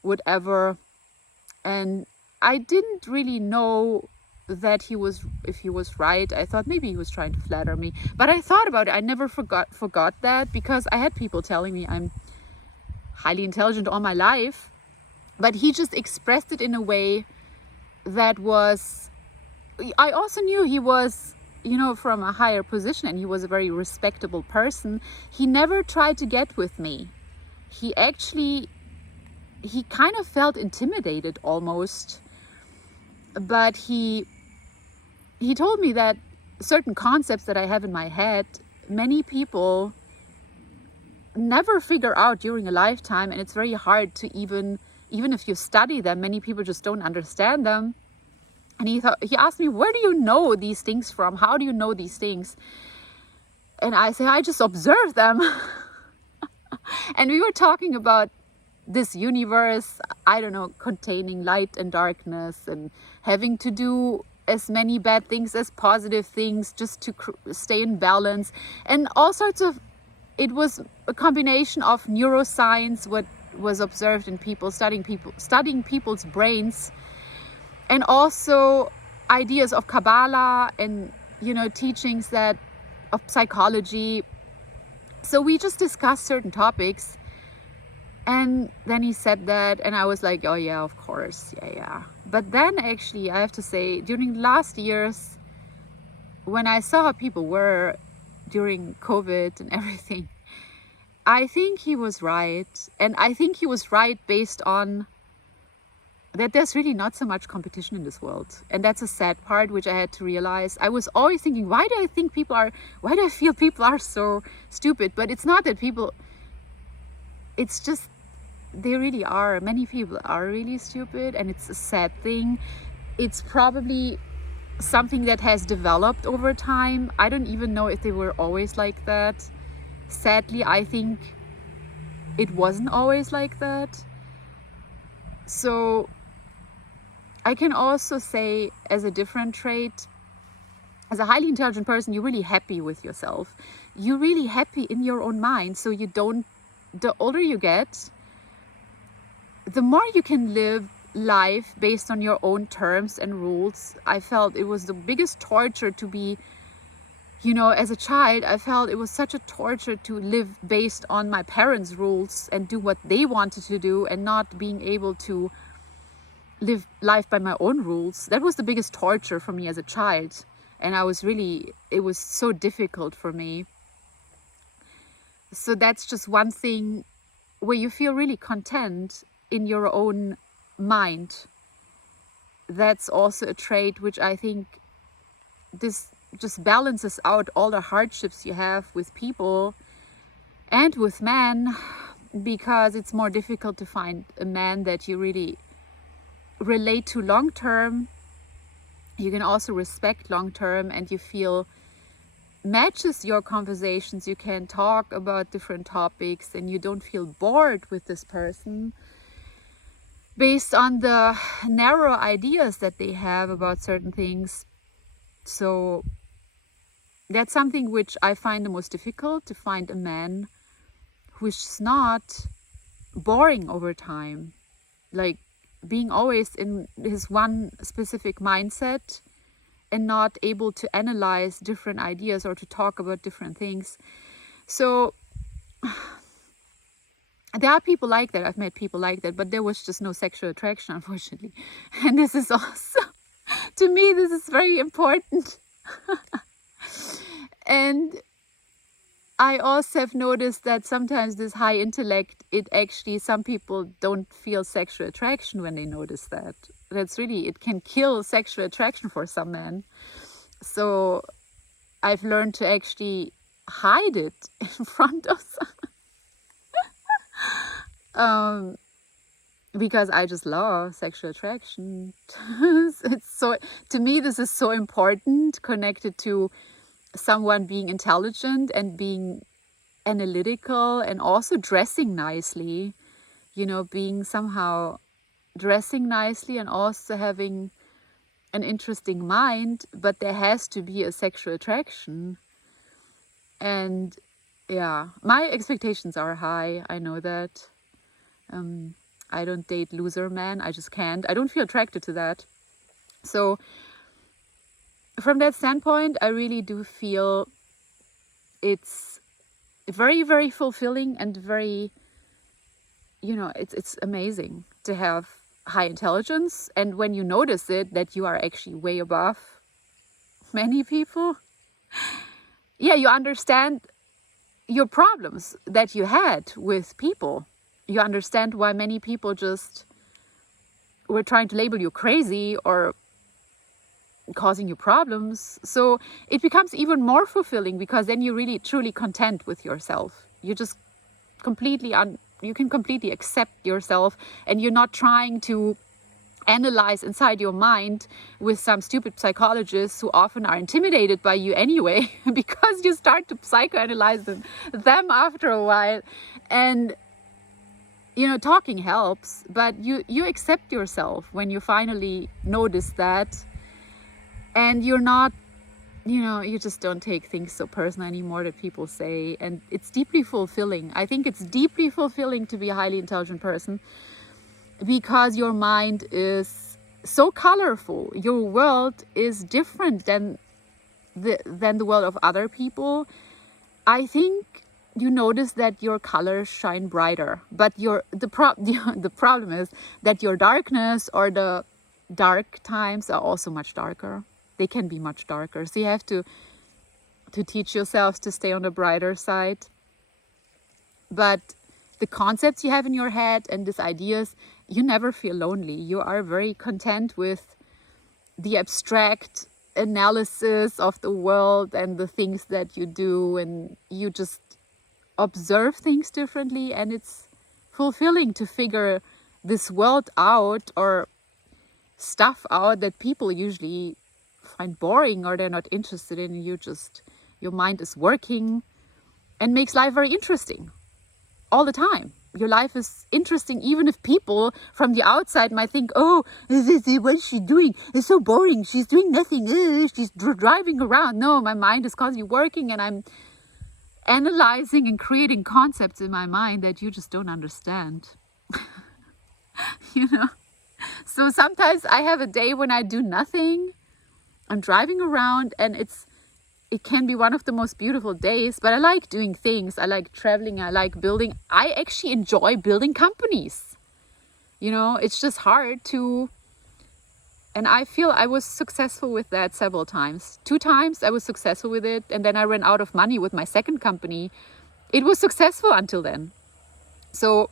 whatever. And I didn't really know that if he was right. I thought maybe he was trying to flatter me, but I thought about it. I never forgot that, because I had people telling me I'm highly intelligent all my life, but he just expressed it in a way that was, I also knew he was, you know, from a higher position, and he was a very respectable person. He never tried to get with me. He kind of felt intimidated almost, but he told me that certain concepts that I have in my head, many people never figure out during a lifetime, and it's very hard to even if you study them, many people just don't understand them. And he asked me, where do you know these things from? How do you know these things? And I say, I just observe them. And we were talking about this universe, I don't know, containing light and darkness, and having to do as many bad things as positive things just to stay in balance, and all sorts of, it was a combination of neuroscience, what was observed in people, studying people's brains, and also ideas of Kabbalah and, you know, teachings that of psychology. So we just discussed certain topics, and then he said that, and I was like, oh yeah, of course, yeah. But then actually, I have to say, during the last years, when I saw how people were during COVID and everything, I think he was right. And I think he was right based on that there's really not so much competition in this world. And that's a sad part, which I had to realize. I was always thinking, why do I feel people are so stupid? But it's not that people, it's just, they really are. Many people are really stupid, and it's a sad thing. It's probably something that has developed over time. I don't even know if they were always like that. Sadly, I think it wasn't always like that. So I can also say, as a different trait, as a highly intelligent person, you're really happy with yourself. You're really happy in your own mind. So the older you get, the more you can live life based on your own terms and rules. I felt it was the biggest torture to be, you know, as a child, I felt it was such a torture to live based on my parents' rules and do what they wanted to do, and not being able to live life by my own rules. That was the biggest torture for me as a child. And it was so difficult for me. So that's just one thing where you feel really content in your own mind. That's also a trait which I think just balances out all the hardships you have with people and with men, because it's more difficult to find a man that you really relate to long term. You can also respect long term, and you feel matches your conversations. You can talk about different topics and you don't feel bored with this person based on the narrow ideas that they have about certain things. So that's something which I find the most difficult, to find a man who is just not boring over time, like being always in his one specific mindset and not able to analyze different ideas or to talk about different things. So there are people like that. I've met people like that, but there was just no sexual attraction, unfortunately. And this is also, to me, this is very important. And I also have noticed that sometimes this high intellect, it actually, some people don't feel sexual attraction when they notice that. That's really, it can kill sexual attraction for some men. So I've learned to actually hide it in front of some. Because I just love sexual attraction. It's so, to me, this is so important, connected to someone being intelligent and being analytical and also dressing nicely, you know, being somehow dressing nicely and also having an interesting mind, but there has to be a sexual attraction. And yeah, my expectations are high. I know that. I don't date loser men. I just can't. I don't feel attracted to that. So from that standpoint, I really do feel it's very, very fulfilling and very, you know, it's amazing to have high intelligence. And when you notice it, that you are actually way above many people, yeah, you understand your problems that you had with people. You understand why many people just were trying to label you crazy or causing you problems. So it becomes even more fulfilling, because then you're really truly content with yourself. You just completely you can completely accept yourself, and you're not trying to analyze inside your mind with some stupid psychologists who often are intimidated by you anyway, because you start to psychoanalyze them after a while. And you know, talking helps, but you accept yourself when you finally notice that, and you're not, you know, you just don't take things so personal anymore that people say, and it's deeply fulfilling. I think it's deeply fulfilling to be a highly intelligent person, because your mind is so colorful. Your world is different than the world of other people. I think you notice that your colors shine brighter, but the problem is that your darkness or the dark times are also much darker. They can be much darker. So you have to teach yourselves to stay on the brighter side. But the concepts you have in your head and these ideas, you never feel lonely. You are very content with the abstract analysis of the world and the things that you do, and you just observe things differently, and it's fulfilling to figure this world out, or stuff out that people usually find boring or they're not interested in. Your mind is working and makes life very interesting all the time. Your life is interesting, even if people from the outside might think, oh, what's she doing? It's so boring. She's doing nothing. She's driving around. No, my mind is constantly working, and I'm analyzing and creating concepts in my mind that you just don't understand. You know? So sometimes I have a day when I do nothing. I'm driving around, and it can be one of the most beautiful days, but I like doing things. I like traveling. I like building. I actually enjoy building companies. You know, it's just hard to, and I feel I was successful with that several times. 2 times I was successful with it, and then I ran out of money with my second company. It was successful until then. So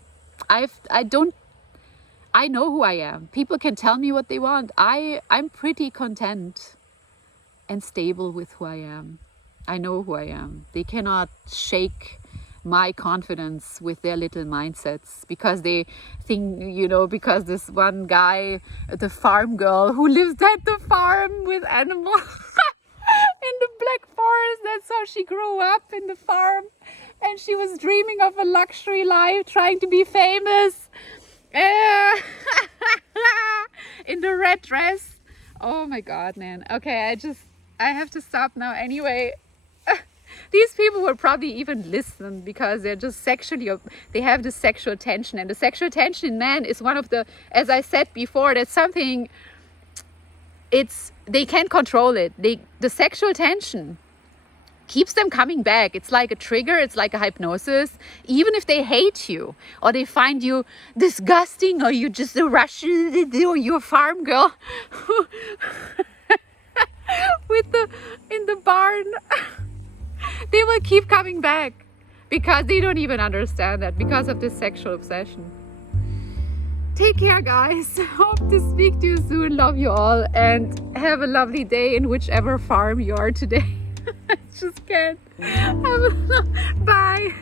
I know who I am. People can tell me what they want. I'm pretty content and stable with who I am. I know who I am. They cannot shake my confidence with their little mindsets because they think, you know, because this one guy, the farm girl who lives at the farm with animals in the Black Forest, that's how she grew up, in the farm, and she was dreaming of a luxury life, trying to be famous in the red dress. Oh my god, man. Okay, I have to stop now anyway. These people will probably even listen because they're just they have this sexual tension, and the sexual tension in men is one of the, as I said before, that's something, they can't control it. The sexual tension keeps them coming back. It's like a trigger, it's like a hypnosis. Even if they hate you or they find you disgusting, or you just a Russian, or you're a farm girl in the barn, they will keep coming back because they don't even understand that, because of this sexual obsession. Take care, guys. Hope to speak to you soon. Love you all, and have a lovely day in whichever farm you are today. I just can't. Bye.